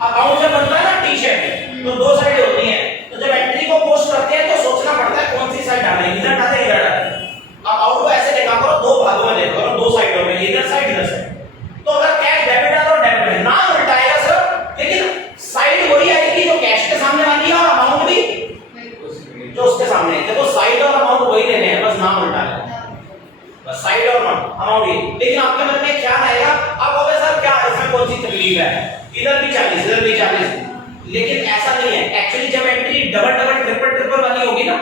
अकाउंट जब बनता है ना टी शर्ट, तो 2 साइड होती हैं, तो जब एंट्री को पोस्ट करते हैं तो सोचना पड़ता है कौन सी साइड डालें, इधर डालें इधर डालें। अकाउंट को ऐसे देखा करो, 2 भागों में देखा करो, 2 साइडों में, इधर साइड इधर साइड। तो अगर कैश डेबिट है तो डेबिट है, नाम उल्टाएगा सर, लेकिन साइड वही आएगी जो कैश के सामने वाली है, और अमाउंट भी जो उसके सामने है। देखो साइड और अमाउंट वही लेने हैं, बस नाम उल्टा है, बस साइड और अमाउंट ही। लेकिन आपके मन में ख्याल आएगा, आप बोले सर क्या इसमें कौन सी तकलीफ है, इधर भी 40 इधर भी 40, लेकिन ऐसा नहीं है। एक्चुअली जब entry double double triple triple वाली होगी ना,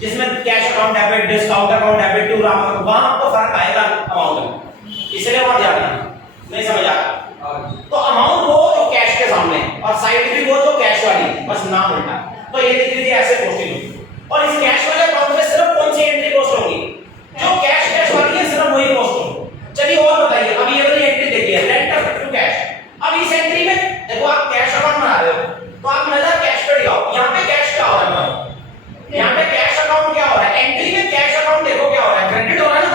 जिसमें cash account debit, discount account debit to Ram, वहां आपको फर्क आएगा अमाउंट में, इसलिए वहां ध्यान रखना। नहीं समझ आया? तो अमाउंट वो जो कैश के सामने, और साइड भी वो जो कैश वाली, बस नाम उल्टा। तो ये देख लीजिए ऐसे पोस्टिंग होगी। और इस कैश वाले अकाउंट में सिर्फ कौन सी एंट्री पोस्ट होगी, जो कैश वाली है, सिर्फ वही पोस्ट होगी। चलिए और बताइए, अब ये वाली एंट्री देखिए, रेंट टू कैश। अब इस एंट्री में देखो आप कैश अकाउंट बना रहे हो, तो आप नजर कैश पे लगाओ, यहाँ पे कैश क्या हो रहा है, यहाँ पे कैश अकाउंट क्या हो रहा है, एंट्री में कैश अकाउंट देखो क्या हो रहा है, क्रेडिट हो रहा है ना।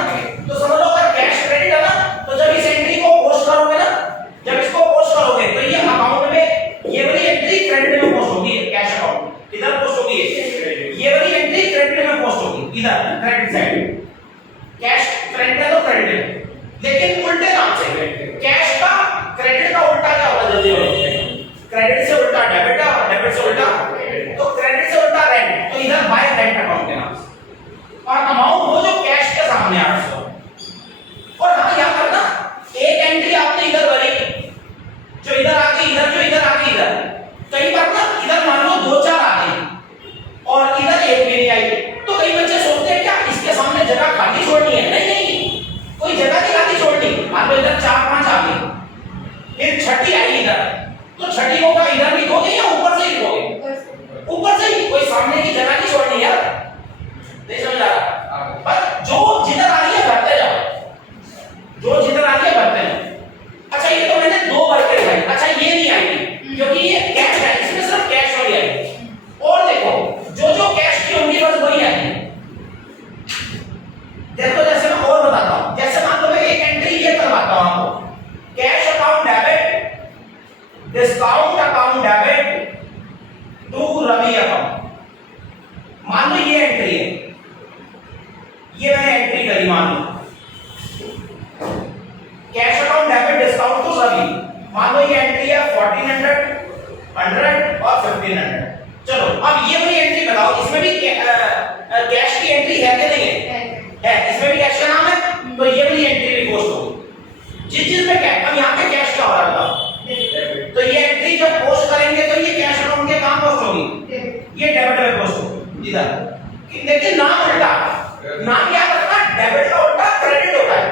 तो समझ लो अगर कैश क्रेडिट है ना, तो जब इस एंट्री को पोस्ट करोगे ना, जब इसको पोस्ट करोगे, तो ये अकाउंट में ये वाली एंट्री क्रेडिट में पोस्ट होगी, कैश अकाउंट इधर पोस्ट होगी, ये वाली एंट्री क्रेडिट में पोस्ट होगी, इधर क्रेडिट साइड। कैश क्रेडिट है तो क्रेडिट है, लेकिन उल्टे नाम से। कैश का क्रेडिट का उल्टा क्या होगा, जल्दी बोलो। क्रेडिट से उल्टा डेबिट है, और डेबिट से उल्टा, तो क्रेडिट से उल्टा रेंट, तो इधर बाय रेंट अकाउंट के नाम से। और अमाउंट वो जो कैश के सामने आ रहा है। और हाँ याद रखना, एक एंट्री आपने इधर भरी, जो इधर आ गई इधर, जो इधर आ गई इधर। कई बार ना इधर मान लो 2-4 आ गई और इधर एक भी नहीं आई, तो कई बच्चे सोचते हैं क्या इसके सामने जगह खाली छोड़नी है। नहीं नहीं, कोई जगह नहीं खाली छोड़नी। मान लो इधर 4-5 आ गई, फिर छठी आई इधर, तो छठी को क्या इधर लिखोगे या ऊपर से लिखोगे? ऊपर से ही, कोई सामने की जगह नहीं छोड़नी यार। नहीं समझ आ रहा? बस जो जिधर आ रही है भरते जाओ, जो जिधर आ रही है भरते जाओ। अच्छा ये तो मैंने 2 भर के दिखाई, अच्छा ये नहीं आएगी क्योंकि ये कैश है, इसमें सिर्फ कैश वाली आएगी। और देखो जो जो कैश की होंगी बस वही आएगी। देखो जैसे मैं और बताता हूं, जैसे मान लो मैं एक एंट्री ये करवाता हूं आपको, cash account debit, discount account debit to Ravi account. मान लो ये एंट्री है, ये मैंने एंट्री करी, मान लो cash account debit discount to Ravi. मान लो ये एंट्री है 1400, 100 और 1500। चलो अब ये वाली एंट्री बताओ, इसमें भी कैश की एंट्री है कि नहीं है? इसमें भी कैश का नाम है, तो ये वाली एंट्री भी पोस्ट होगी। जिस चीज में कैश, अब यहाँ पे कैश क्या हो रहा है, तो ये एंट्री जब पोस्ट करेंगे तो ये कैश अकाउंट के कहां पोस्ट होगी, ये डेबिट में पोस्ट होगी इधर। लेकिन नाम उल्टा, नाम याद रखना, डेबिट का उल्टा क्रेडिट होता है,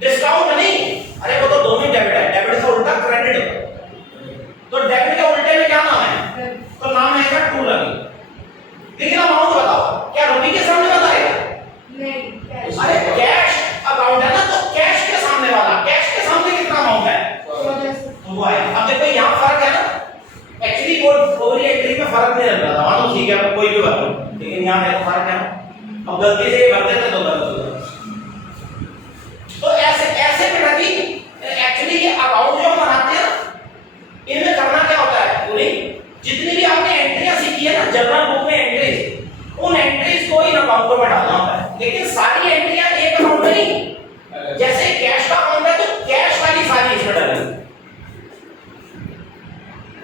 डिस्काउंट नहीं। अरे वो तो दोनों डेबिट है, डेबिट का उल्टा क्रेडिट होता है। तो डेबिट के उल्टे में क्या नाम है, तो नाम है टू रवि। लेकिन अमाउंट बताओ, क्या रवि के सामने वाला है? नहीं। अरे कैश अकाउंट है ना, तो कैश के सामने वाला, कैश के सामने कितना अमाउंट है, तो वो आया। अब देखो यहाँ फर्क है ना, एक्चुअली वो एंट्री में फर्क नहीं रहा था, मानो ठीक है कोई भी बात नहीं, लेकिन यहाँ देखो फर्क है ना। अब गलती से भरते थे तो गलत हो गया। तो ऐसे बेटा जी एक्चुअली ये अकाउंट जो बनाते हैं ना, इनमें करना क्या होता है, पूरी जितनी भी आपने एंट्रियां सीखी है ना जनरल बुक में एंट्रीज, उन एंट्रीज को इन अकाउंटों में डालना होता है। लेकिन सारी एंट्रियां एक अकाउंट में नहीं, जैसे कैश का अकाउंट है तो कैश वाली सारी इसमें डालेंगे।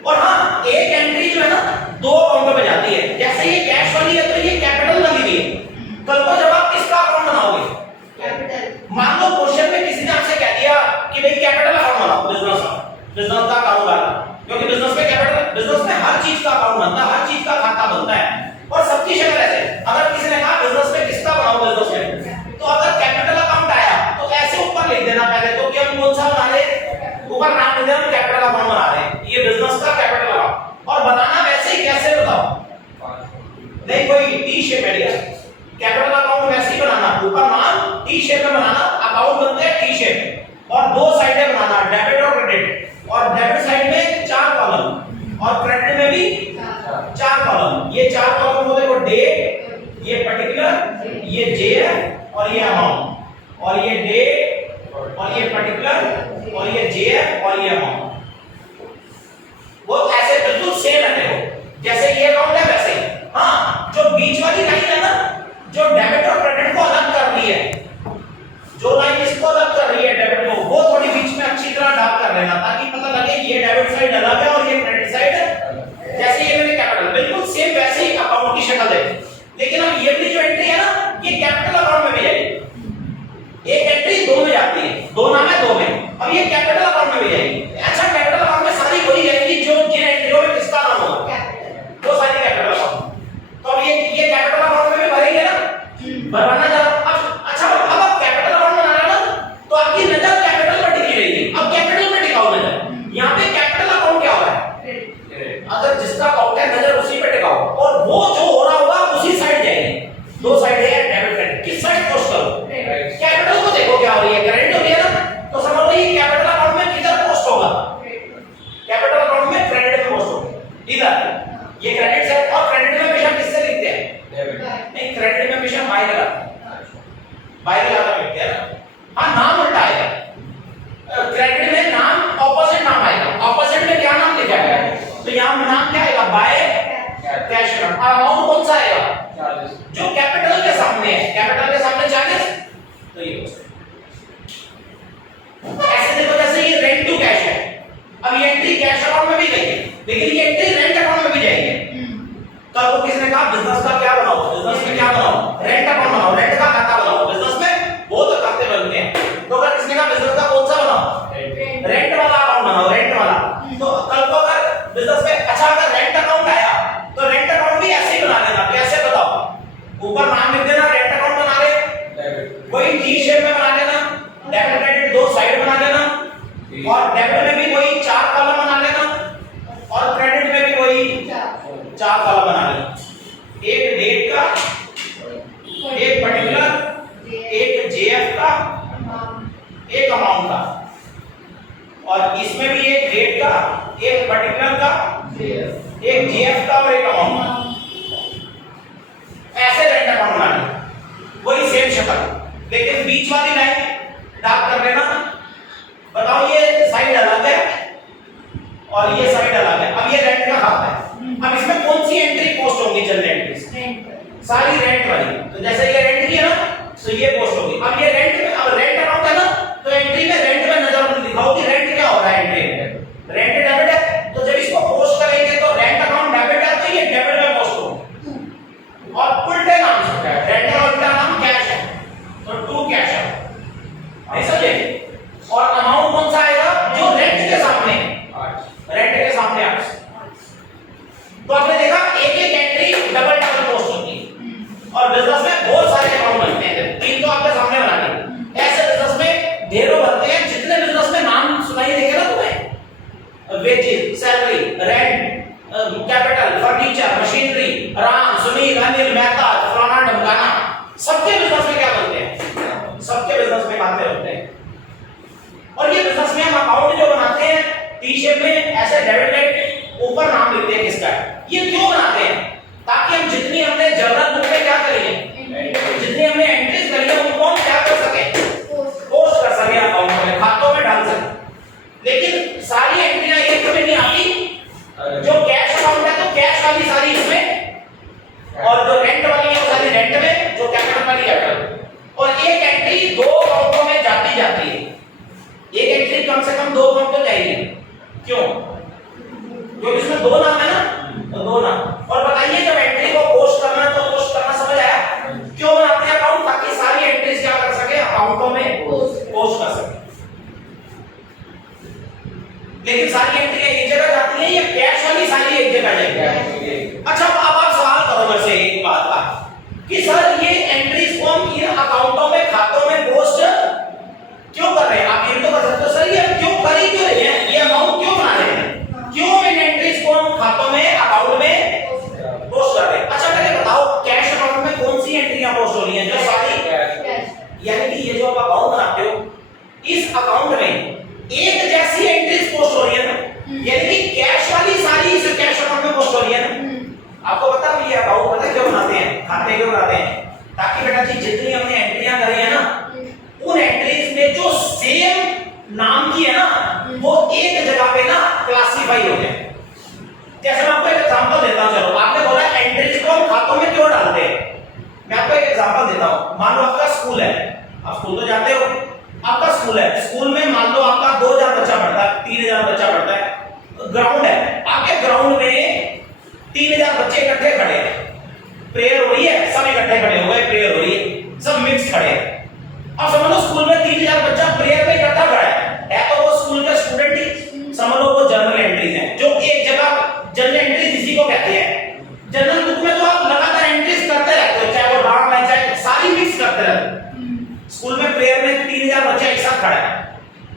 और हाँ एक एंट्री जो है ना 2 अकाउंटों में जाती है, जैसे ये कैश वाली है तो ये कैपिटल वाली भी है। कल को जब आप किसका अकाउंट बनाओगे, मान लो क्वेश्चन में किसी ने आपसे कह दिया कि भाई कैपिटल अकाउंट बनाओ, बिजनेस का कारोबार, क्योंकि बिजनेस में कैपिटल बिजनेस में हर चीज का अकाउंट बनता है, हर चीज का खाता बनता है और सबकी शक्ल ऐसे। अगर किसी ने कहा बिजनेस में किसका बनाओ बिजनेस में, तो अगर कैपिटल अकाउंट आया तो ऐसे ऊपर लिख देना पहले तो कि हम कौन सा बना रहे, ऊपर नाम लिख देना कैपिटल अकाउंट बना रहे हैं, ये बिजनेस का कैपिटल अकाउंट। और बनाना वैसे ही कैसे बताओ, नहीं कोई टी शेप है दिया, कैपिटल अकाउंट वैसे ही बनाना, ऊपर नाम टी शेप में बनाना, अकाउंट बनते हैं टी शेप और दो साइडें बनाना, डेबिट और क्रेडिट, और डेबिट साइड में 4 कॉलम और क्रेडिट में भी 4 कॉलम। ये 4 कॉलम होते हैं डेट, ये पर्टिकुलर, ये जेएफ और ये अमाउंट, और ये डेट और ये पर्टिकुलर और ये जेएफ और ये अमाउंट। वो ऐसे बिल्कुल सेम है, देखो जैसे ये अकाउंट है वैसे ही। हाँ, जो बीच वाली लाइन है ना, जो डेबिट और क्रेडिट को अलग कर रही है, जो लाइन इसको अलग कर रही है डेबिट को, वो थोड़ी बीच में अच्छी तरह ड्रा कर लेना ताकि पता लगे ये डेबिट साइड अलग है और ये क्रेडिट साइड है। जैसे ये मैंने कैपिटल बिल्कुल सेम वैसे ही अकाउंट की शक्ल है, लेकिन अब ये भी जो एंट्री है ना, ये कैपिटल अकाउंट में भी जाएगी। एक एंट्री दो में जाती है, दो नाम है दो में, अब ये कैपिटल अकाउंट में भी जाएगी। अच्छा, कैपिटल अकाउंट में सारी वही जाएगी जो जिन एंट्रियों में किसका नाम होगा, वो सारी कैपिटल अकाउंट। तो अब ये कैपिटल अकाउंट में भी भरेंगे ना, भरवाना जरा। अब अच्छा, अब आप कैपिटल अकाउंट बना रहे हो ना, तो आपकी नजर कैपिटल पर टिकी रहेगी। अब कैपिटल में टिकाओ नजर, यहाँ पे कैपिटल अकाउंट क्या हो रहा है, अगर जिसका अकाउंट है नजर उसी पे टिकाओ, और वो जो हो रहा होगा उसी साइड जाएगी। दो साइड है डेबिट क्रेडिट, किस साइड पोस्ट करो, कैपिटल को देखो क्या हो रही है, क्रेडिट हो रही है ना, तो समझ लो ये कैपिटल अकाउंट में किधर पोस्ट होगा, कैपिटल अकाउंट में क्रेडिट में पोस्ट होगा इधर। ये क्रेडिट साइड, और क्रेडिट में हमेशा किससे लिखते हैं, नहीं क्रेडिट में हमेशा बाय लगा, बाय लगा कर लिखते हैं ना। हाँ, नाम उल्टा आएगा, क्रेडिट में नाम ऑपोजिट नाम आएगा, ऑपोजिट में क्या नाम लिखा है, तो यहां नाम क्या आएगा, बाय कैश। अमाउंट कौन सा आएगा, जो कैपिटल के सामने है, कैपिटल के सामने 40, तो ये ऐसे देखो जैसे ये रेंट टू कैश है। अब ये एंट्री कैश अकाउंट में भी गई है, लेकिन ये एंट्री रेंट अकाउंट में भी जाएगी। तो आपको किसने कहा बिजनेस का क्या बनाओ, बिजनेस में क्या बनाओ, रेंट अकाउंट बनाओ, रेंट का खाता बनाओ। बिजनेस में वो तो खाते बनते हैं, तो अगर किसने कहा बिजनेस का कौन सा बनाओ, रेंट वाला अकाउंट बनाओ, रेंट वाला। तो कल को अगर बिजनेस में, अच्छा अगर रेंट अकाउंट आया तो रेंट अकाउंट भी ऐसे ही बना लेना। कैसे बताओ, ऊपर नाम लिख देना, रेंट अकाउंट बना रहे, वही टी शेप में बना लेना, डेबिट क्रेडिट दो साइड बना लेना, और डेबिट में भी वही 4 कॉलम बना लेना, और क्रेडिट में भी वही 4 कॉलम बना लेना। एक डेट का, एक पर्टिकुलर, एक जेएफ का, एक अमाउंट का, और इसमें भी एक डेट का, एक पर्टिकुलर का, एक जेएफ का और एक अमाउंट का। ऐसे रेंट अकाउंट बनाना, वही सेम शक्ल, लेकिन बीच वाली लाइन डार्क कर लेना। बताओ ये साइड अलग है और ये साइड अलग है। अब ये रेंट का खाता है, अब इसमें कौन सी एंट्री पोस्ट होगी, जनरल एंट्री सारी रेंट वाली। तो जैसे ये रेंट की है ना, तो ये पोस्ट होगी। अब ये रेंट में, अब रेंट अकाउंट है ना, तो एंट्री में रेंट में नजर दिखाओ कि रेंट क्या हो रहा है एंट्री में, रेंट डेबिट है, तो जब इसको पोस्ट करेंगे तो रेंट अकाउंट डेबिट है, तो ये डेबिट में पोस्ट होगा। और उल्टे नाम से है, रेंट का उल्टा नाम कैश है, तो टू कैश है, ऐसा समझे। और अमाउंट कौन सा आएगा, जो रेंट के सामने, रेंट के सामने 8। तो आपने देखा एक एक एंट्री डबल डबल पोस्ट होती है, और बिजनेस में बहुत सारे अकाउंट बनते हैं, 3 तो आपके सामने बना दिए। ऐसे बिजनेस में ढेरों बनते हैं, जितने बिजनेस में नाम सुनाई देंगे ना तुम्हें, wages, salary, rent, capital, furniture, machinery, Ram, Sunil, Anil, Mehta, फलाना ढमकाना, सबके बिजनेस में क्या बनते हैं, सबके बिजनेस में खाते होते हैं। और ये बिजनेस में हम अकाउंट जो बनाते हैं टी शेप में, ऐसे डेबिट क्रेडिट ऊपर नाम लिखते हैं किसका है। ये क्यों बनाते हैं, ताकि हम जितनी हमने जर्नल बुक में क्या करेंगे, जितनी हमने एंट्रीज करी है उनको हम क्या कर सके, पोस्ट कर सके अकाउंट में, खातों में डाल सके। लेकिन सारी एंट्रियां एक में नहीं आती, जो कैश अकाउंट है तो कैश वाली सारी इसमें, और जो रेंट वाली है वो सारी रेंट में, जो कैपिटल वाली कैपिटल। और एक एंट्री 2 अकाउंटों में जाती जाती है, एक एंट्री कम से कम 2 अकाउंट तो जाएगी। क्यों, क्योंकि इसमें 2 नाम है ना, तो 2 नाम। और बताइए जब एंट्री को पोस्ट करना है तो पोस्ट करना कि सर ये एंट्रीज को हम इन अकाउंटों में, खातों में पोस्ट क्यों कर रहे हैं। आप ये तो कर सकते हो सर ये क्यों करी क्यों रहे हैं, ये अमाउंट क्यों बना रहे हैं, क्यों इन एंट्रीज को हम खातों में, अकाउंट में पोस्ट कर रहे हैं। अच्छा पहले बताओ कैश अकाउंट में कौन सी एंट्रियां पोस्ट हो रही हैं, जो सारी यानी कि ये जो आप अकाउंट बनाते हो इस अकाउंट में एक जैसी एंट्रीज पोस्ट हो रही है ना, यानी कि कैश वाली सारी इस कैश अकाउंट में पोस्ट हो रही है ना। आपको पता है ये अकाउंट पता क्यों बनाते हैं, खाते क्यों बनाते हैं, ताकि बेटा जी जितनी हमने एंट्रियां करी है ना उन एंट्रीज में जो सेम नाम की है ना वो एक जगह पे ना क्लासिफाई हो जाए। जैसे मैं आपको एक एग्जांपल देता हूं, चलो आपने बोला एंट्रीज को हम खातों में क्यों डालते हैं, मैं आपको एक एग्जांपल देता हूं। मान लो आपका स्कूल है, आप स्कूल तो जाते हो, आपका स्कूल है, स्कूल में मान लो आपका 2000 बच्चा पढ़ता है, 3000 बच्चा पढ़ता है, ग्राउंड है, आपके ग्राउंड में 3000 बच्चे इकट्ठे खड़े हैं, प्रेयर हो रही है, सब इकट्ठे खड़े हो गए, प्रेयर हो रही है, सब मिक्स खड़े हैं। अब समझ लो स्कूल में 3000 बच्चा प्रेयर पे इकट्ठा खड़ा है तो वो स्कूल के स्टूडेंट ही समझ लो वो जर्नल एंट्रीज हैं, जो एक जगह जर्नल एंट्रीज इसी को कहते हैं। जर्नल बुक में तो आप लगातार एंट्रीज करते रहते हो, चाहे वो नाम है चाहे सारी मिक्स करते रहते हो। स्कूल में प्रेयर में 3000 बच्चा एक साथ खड़ा है,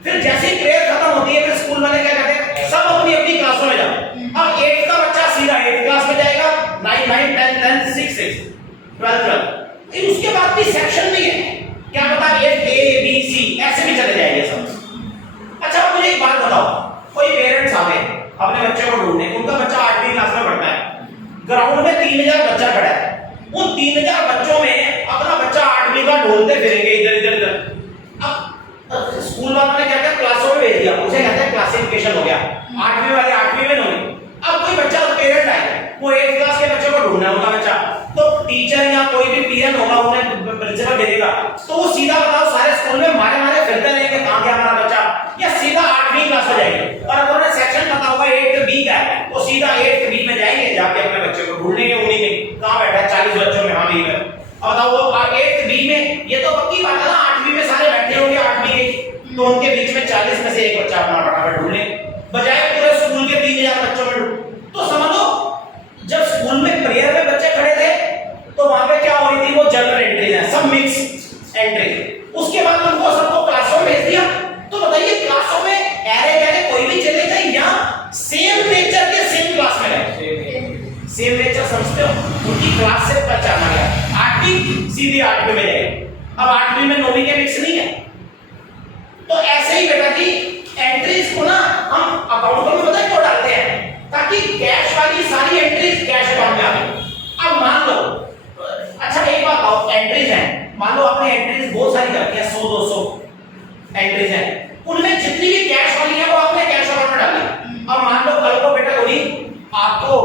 फिर जैसे ही प्रेयर खत्म होती है फिर स्कूल वाले क्या कहते हैं सब अपनी अपनी क्लासों में जाओ। अब 8th का बच्चा सीधा 8th क्लास में जाएगा, 9 9 10 10 6 6 12 12, उसके बाद भी सेक्शन भी है, क्या पता A B C ऐसे भी चले जाएंगे सब। अच्छा अब मुझे एक बात बताओ, कोई पेरेंट्स आ गए अपने बच्चे को ढूंढने, उनका बच्चा 8वीं क्लास में पढ़ता है, ग्राउंड में 3000 बच्चा खड़ा है, उन 3000 बच्चों में अपना बच्चा 8वीं का ढूंढते फिरेंगे इधर इधर इधर। अब स्कूल वालों ने क्या किया, क्लासों में भेज दिया, उसे कहते हैं क्लासिफिकेशन हो गया, 8वीं वाले 8वीं में नहीं। अब कोई बच्चा पेरेंट आए, वो 8th क्लास के बच्चे को ढूंढना है उनका बच्चा, तो टीचर या कोई भी पीएन होगा उन्हें प्रिंसिपल भेजेगा, तो वो सीधा बताओ सारे स्कूल में मारे मारे फिरते रहेंगे कहां गया हमारा बच्चा, या सीधा 8वीं क्लास में जाएंगे। और अगर उन्हें सेक्शन पता होगा 8th B का है वो सीधा 8th B में जाएंगे, जाके अपने बच्चे को ढूंढेंगे उन्हीं में कहां बैठा है 40 बच्चों में, हां B में। अब बताओ वो 8th B में, ये तो पक्की बात है ना 8वीं में सारे बैठे होंगे 8वीं के, तो उनके बीच में 40 में से एक बच्चा अपना फटाफट ढूंढ ले, बजाय पूरे स्कूल के 3000 बच्चों में ढूंढ। तो समझो जब स्कूल में प्रेयर में बच्चे खड़े थे तो वहां पे क्या हो रही थी, वो जनरल एंट्री है, सब मिक्स एंट्री। उसके बाद उनको सबको क्लासों में भेज दिया, तो बताइए क्लासों में एरे गैरे कोई भी चले जाए या सेम नेचर के सेम क्लास में रहे, सेम नेचर समझते हो, उनकी क्लास से पहचाना गया, 8वीं सीधी 8वीं में जाएगी, अब 8वीं में 9वीं के मिक्स नहीं है। तो ऐसे ही बेटा जी एंट्रीज को ना हम अकाउंटों में पता है क्यों डालते हैं, ताकि कैश वाली सारी एंट्रीज कैश अकाउंट में आ जाए। अब मान लो अच्छा एक बात बताओ, एंट्रीज हैं, मान लो आपने एंट्रीज बहुत सारी कर दी है, 100 200 एंट्रीज हैं, उनमें जितनी भी कैश वाली है वो आपने कैश अकाउंट में डाली। अब मान लो कल को बेटा आपको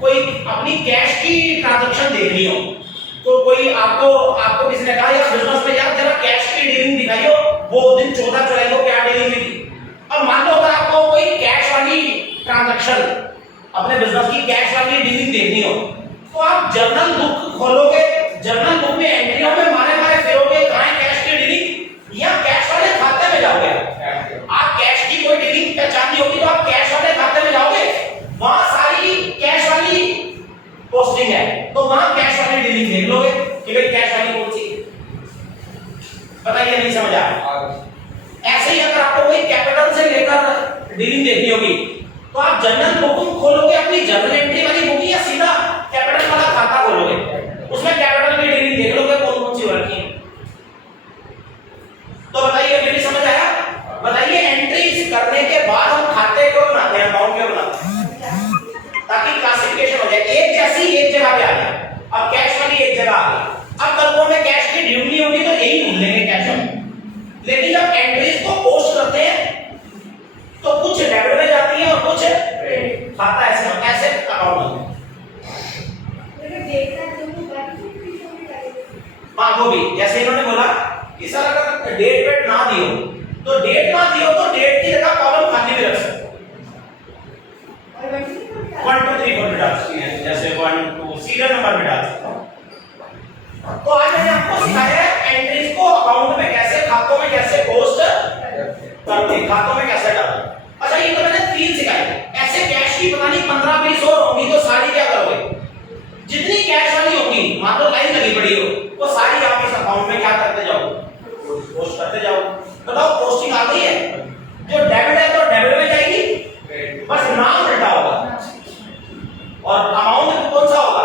कोई अपनी कैश की ट्रांजैक्शन देखनी हो, तो कोई आपको किसी ने कहा यार बिजनेस में यार जरा कैश की डीलिंग दिखाइयो, वो दिन 14 जुलाई को क्या डीलिंग हुई थी। अब मान लो अगर आपको कोई कैश वाली ट्रांजैक्शन अपने बिजनेस की कैश वाली डीलिंग देखनी हो, तो आप जर्नल बुक खोलोगे, जर्नल बुक में एंट्रियों में मारे मारे फिरोगे कहां है कैश की डीलिंग, या कैश वाले खाते में जाओगे। आप कैश की कोई डीलिंग पहचाननी होगी तो आप कैश वाले खाते में जाओगे, वहां सारी कैश वाली पोस्टिंग है, तो वहां कैश वाली डीलिंग देख लोगे कि भाई कैश वाली कौन सी, बताइए नहीं समझ आ रहा। ऐसे ही अगर आपको कोई कैपिटल से लेकर डीलिंग देखनी होगी तो आप जनरल बुक खोलोगे अपनी जनरल एंट्री वाली बुक, या सीधा कैपिटल वाला खाता खोलोगे, उसमें कैपिटल की डीलिंग देख लोगे कौन कौन सी हो रखी है। तो बताइए मेरी समझ आया, बताइए एंट्रीज करने के बाद हम खाते क्यों बनाते हैं, अकाउंट क्यों बनाते हैं, ताकि क्लासिफिकेशन हो जाए, एक जैसी एक जगह पे आ गया, अब कैश वाली एक जगह आ गई। अब कल को हमें कैश की ड्यूटी होगी तो यही ढूंढ लेंगे कैश हम, लेकिन जब एंट्रीज को पोस्ट करते हैं तो कुछ डेबिट में जाती है और कुछ खाता ऐसे अकाउंट होते हैं। हाँ वो भी जैसे इन्होंने बोला कि सर अगर डेट वेट ना दियो तो डेट की जगह कॉलम खाली भी रख सकते हो, 1 2 3 4 भी डाल सकते हैं, जैसे 1 2 सीरियल नंबर भी डाल सकते हो। तो आज मैंने आपको सिखाया है एंट्रीज को अकाउंट में कैसे, खातों में कैसे पोस्ट करते हैं, खातों में कैसे डालते। अच्छा ये तो मैंने 3 सिखाए, ऐसे कैश की पता नहीं 15 20 और होंगी तो सारी क्या करोगे, जितनी कैश वाली होगी मान मान लो लाइन लगी पड़ी हो, वो सारी आप इस अकाउंट में क्या करते जाओ, पोस्ट करते जाओ। बताओ पोस्टिंग आ गई है, जो डेबिट है तो डेबिट में जाएगी, बस नाम उल्टा होगा, और अमाउंट कौन सा होगा,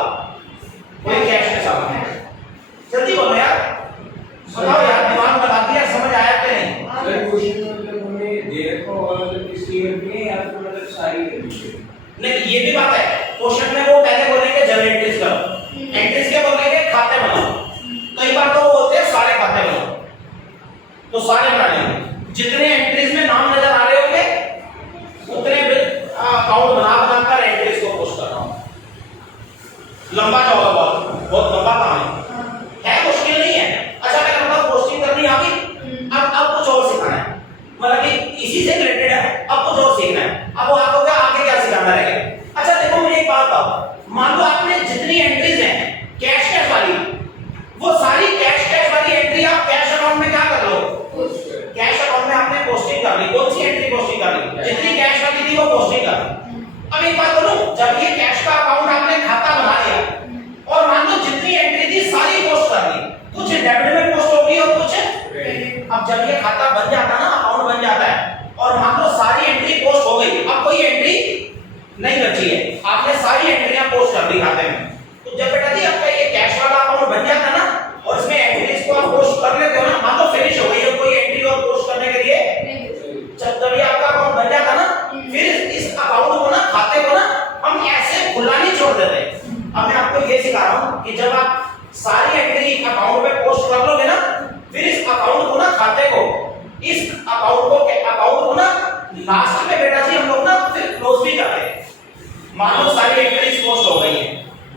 कोई कैश के साथ है। जल्दी बोलो यार, बताओ यार, दिमाग लगा दिया, समझ आया कि नहीं? सर क्वेश्चन मतलब हमें दे रखा होगा मतलब किसकी करनी है या तो मतलब सारी करनी है? नहीं, ये भी बात है, क्वेश्चन में वो पहले बोलेंगे जर्नल एंट्रीज करो, एंट्रीज क्या बोलेंगे, खाते बनाओ। कई बार तो वो बोलते हैं सारे खाते बनाओ, तो सारे बनाने, जितने एंट्रीज में नाम नजर आ रहे होंगे उतने अकाउंट बना बनाकर एंट्रीज को पोस्ट करना। लंबा चौड़ा बहुत लंबा काम है, मुश्किल नहीं है। अच्छा मैं कहता हूं पोस्टिंग करनी आ गई, अब कुछ और सिखाना है, मतलब कि इसी से रिलेटेड है, अब कुछ और सीखना है। अब वो आपको क्या आगे क्या सिखाना रहेगा। अच्छा देखो मुझे एक बात बताओ, मान लो आपने जितनी एंट्रीज हैं कैश वाली, वो सारी कैश वाली एंट्री आप कैश अकाउंट में क्या कर लो, कैश अकाउंट में आपने पोस्टिंग कर ली। कौन सी एंट्री पोस्टिंग कर ली, जितनी कैश वाली थी वो पोस्टिंग कर ली। अब एक बात बोलूं, जब ये कैश का अकाउंट आपने खाता बना लिया और मान लो जितनी एंट्री थी सारी पोस्ट कर दी, कुछ डेबिट में पोस्ट होगी और कुछ, अब जब ये खाता बन जाता है ना, अकाउंट बन जाता है और मान लो सारी एंट्री पोस्ट हो गई, अब कोई एंट्री नहीं बची है, आपने सारी एंट्रियां पोस्ट कर दी खाते में, तो जब बेटा जी आपका ये कैश वाला अकाउंट बन जाता है ना और इसमें एंट्रीज को आप पोस्ट कर लेते हो ना, मान लो फिनिश हो गई है, कोई एंट्री और पोस्ट करने के लिए, जब ये आपका अकाउंट बन जाता ना, फिर इस अकाउंट को ना, खाते को ना हम ऐसे खुला नहीं छोड़ देते। अब मैं आपको ये सिखा रहा हूं कि जब आप सारी एंट्री अकाउंट में पोस्ट कर लोगे ना, फिर इस अकाउंट को ना, खाते को, इस अकाउंट को ना लास्ट में बेटा जी हम लोग ना फिर क्लोज भी करते हैं। मान लो सारी एंट्रीज पोस्ट हो गई है,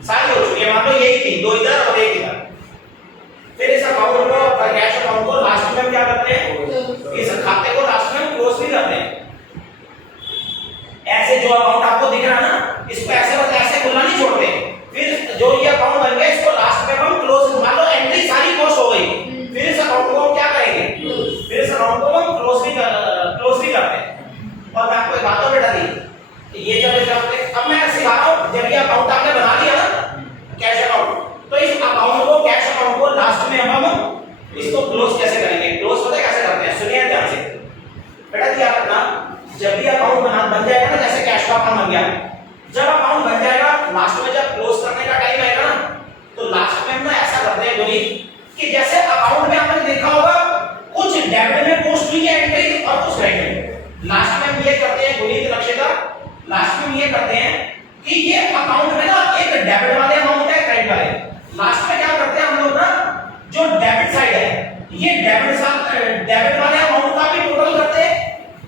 सारी हो चुकी है, मान लो यही थी, दो इधर और एक इधर, फिर इस अकाउंट को, कैश अकाउंट को लास्ट में हम क्या करते हैं, इस खाते को लास्ट में क्लोज भी करते हैं। ऐसे जो अकाउंट आपको दिख रहा है ना, इसको ऐसे बस ऐसे खुला नहीं छोड़ते, फिर जो ये अकाउंट बन गया इसको लास्ट में हम क्लोज, मान लो एंट्री सारी पोस्ट हो गई, फिर इस अकाउंट को हम क्या करेंगे, फिर इस अकाउंट को हम क्लोज भी करते हैं। और मैं आपको एक बात और बेटा दी, ये जब अब मैं सिखा रहा हूं, जब ये अकाउंट आपने बना लिया ना कैश अकाउंट, तो इस अकाउंट को, कैश अकाउंट को लास्ट में हम इसको क्लोज कैसे करेंगे, क्लोज पता है कैसे करते हैं, सुनिए ध्यान से बेटा जी। याद रखना, जब भी अकाउंट बन जाएगा ना, जैसे कैश का अकाउंट बन गया, जब अकाउंट बन जाएगा लास्ट में जब क्लोज करने का टाइम आएगा ना, तो लास्ट में हम ना ऐसा करते हैं गोली कि जैसे अकाउंट में आपने देखा होगा कुछ डेबिट में पोस्ट हुई है एंट्री और कुछ क्रेडिट में, लास्ट में हम ये करते हैं गोली लक्ष्यता, लास्ट में ये करते हैं कि ये अकाउंट में ना एक डेबिट वाले अमाउंट है, क्रेडिट वाले, लास्ट में क्या करते हैं हम लोग ना, जो डेबिट साइड है ये डेबिट वाले अमाउंट का भी टोटल करते हैं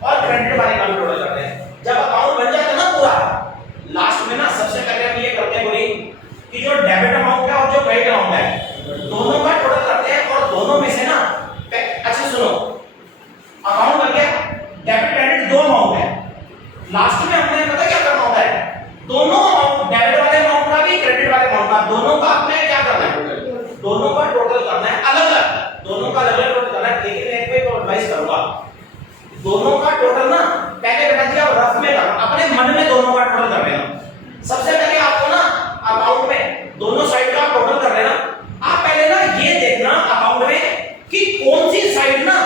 और क्रेडिट वाले का भी टोटल करते हैं। जब अकाउंट बन जाता है ना पूरा, लास्ट में ना सबसे पहले हम ये करते हैं बोली कि जो डेबिट अमाउंट है और जो क्रेडिट अमाउंट है दोनों का टोटल करते हैं, और दोनों में से ना, अच्छा सुनो, अकाउंट बन गया, डेबिट क्रेडिट दो अमाउंट है, लास्ट में हमने पता क्या करना होता है, दोनों अमाउंट, डेबिट वाले अमाउंट का भी क्रेडिट वाले अमाउंट का, दोनों का आपने क्या करना है, दोनों का टोटल करना है, अलग अलग दोनों का अलग अलग टोटल करना है। लेकिन एक पे तो एडवाइस करूंगा, दोनों का टोटल ना पहले बेटा जी आप रफ में करना, अपने मन में दोनों का टोटल कर लेना। सबसे पहले आपको ना अकाउंट में दोनों साइड का टोटल कर लेना। आप पहले ना ये देखना अकाउंट में कि कौन सी साइड ना,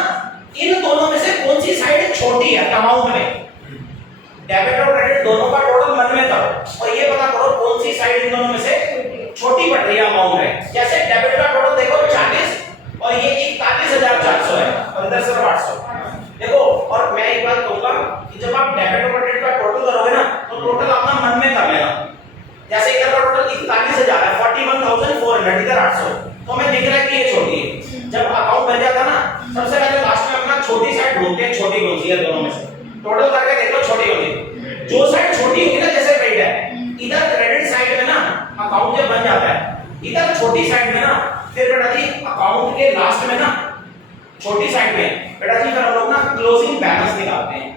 इन दोनों में से कौन सी साइड छोटी है अकाउंट में, डेबिट और क्रेडिट दोनों का टोटल मन में करो और ये पता करो कौन सी साइड इन दोनों में से छोटी पड़ रही है अमाउंट में। जैसे डेबिट का टोटल देखो 40 और ये 41,400 है और इधर से 800। देखो, और मैं एक बात कहूंगा कि जब आप डेबिट और क्रेडिट का टोटल करोगे ना, तो टोटल अपना मन में कर लेना। जैसे इधर का टोटल 41,000 है, 41,400, इधर 800, तो हमें दिख रहा है कि ये छोटी है। जब अकाउंट बन जाता ना, सबसे पहले लास्ट में अपना छोटी साइड ढूंढते हैं, छोटी कौन सी है दोनों में से, टोटल करके देख लो छोटी कौन सी। जो साइड छोटी होगी ना, जैसे क्रेडिट है, इधर क्रेडिट साइड में ना अकाउंट जब बन जाता है, इधर छोटी साइड में ना, फिर बेटा जी अकाउंट के लास्ट में ना छोटी साइड में बेटा जी फिर हम लोग ना क्लोजिंग बैलेंस निकालते हैं।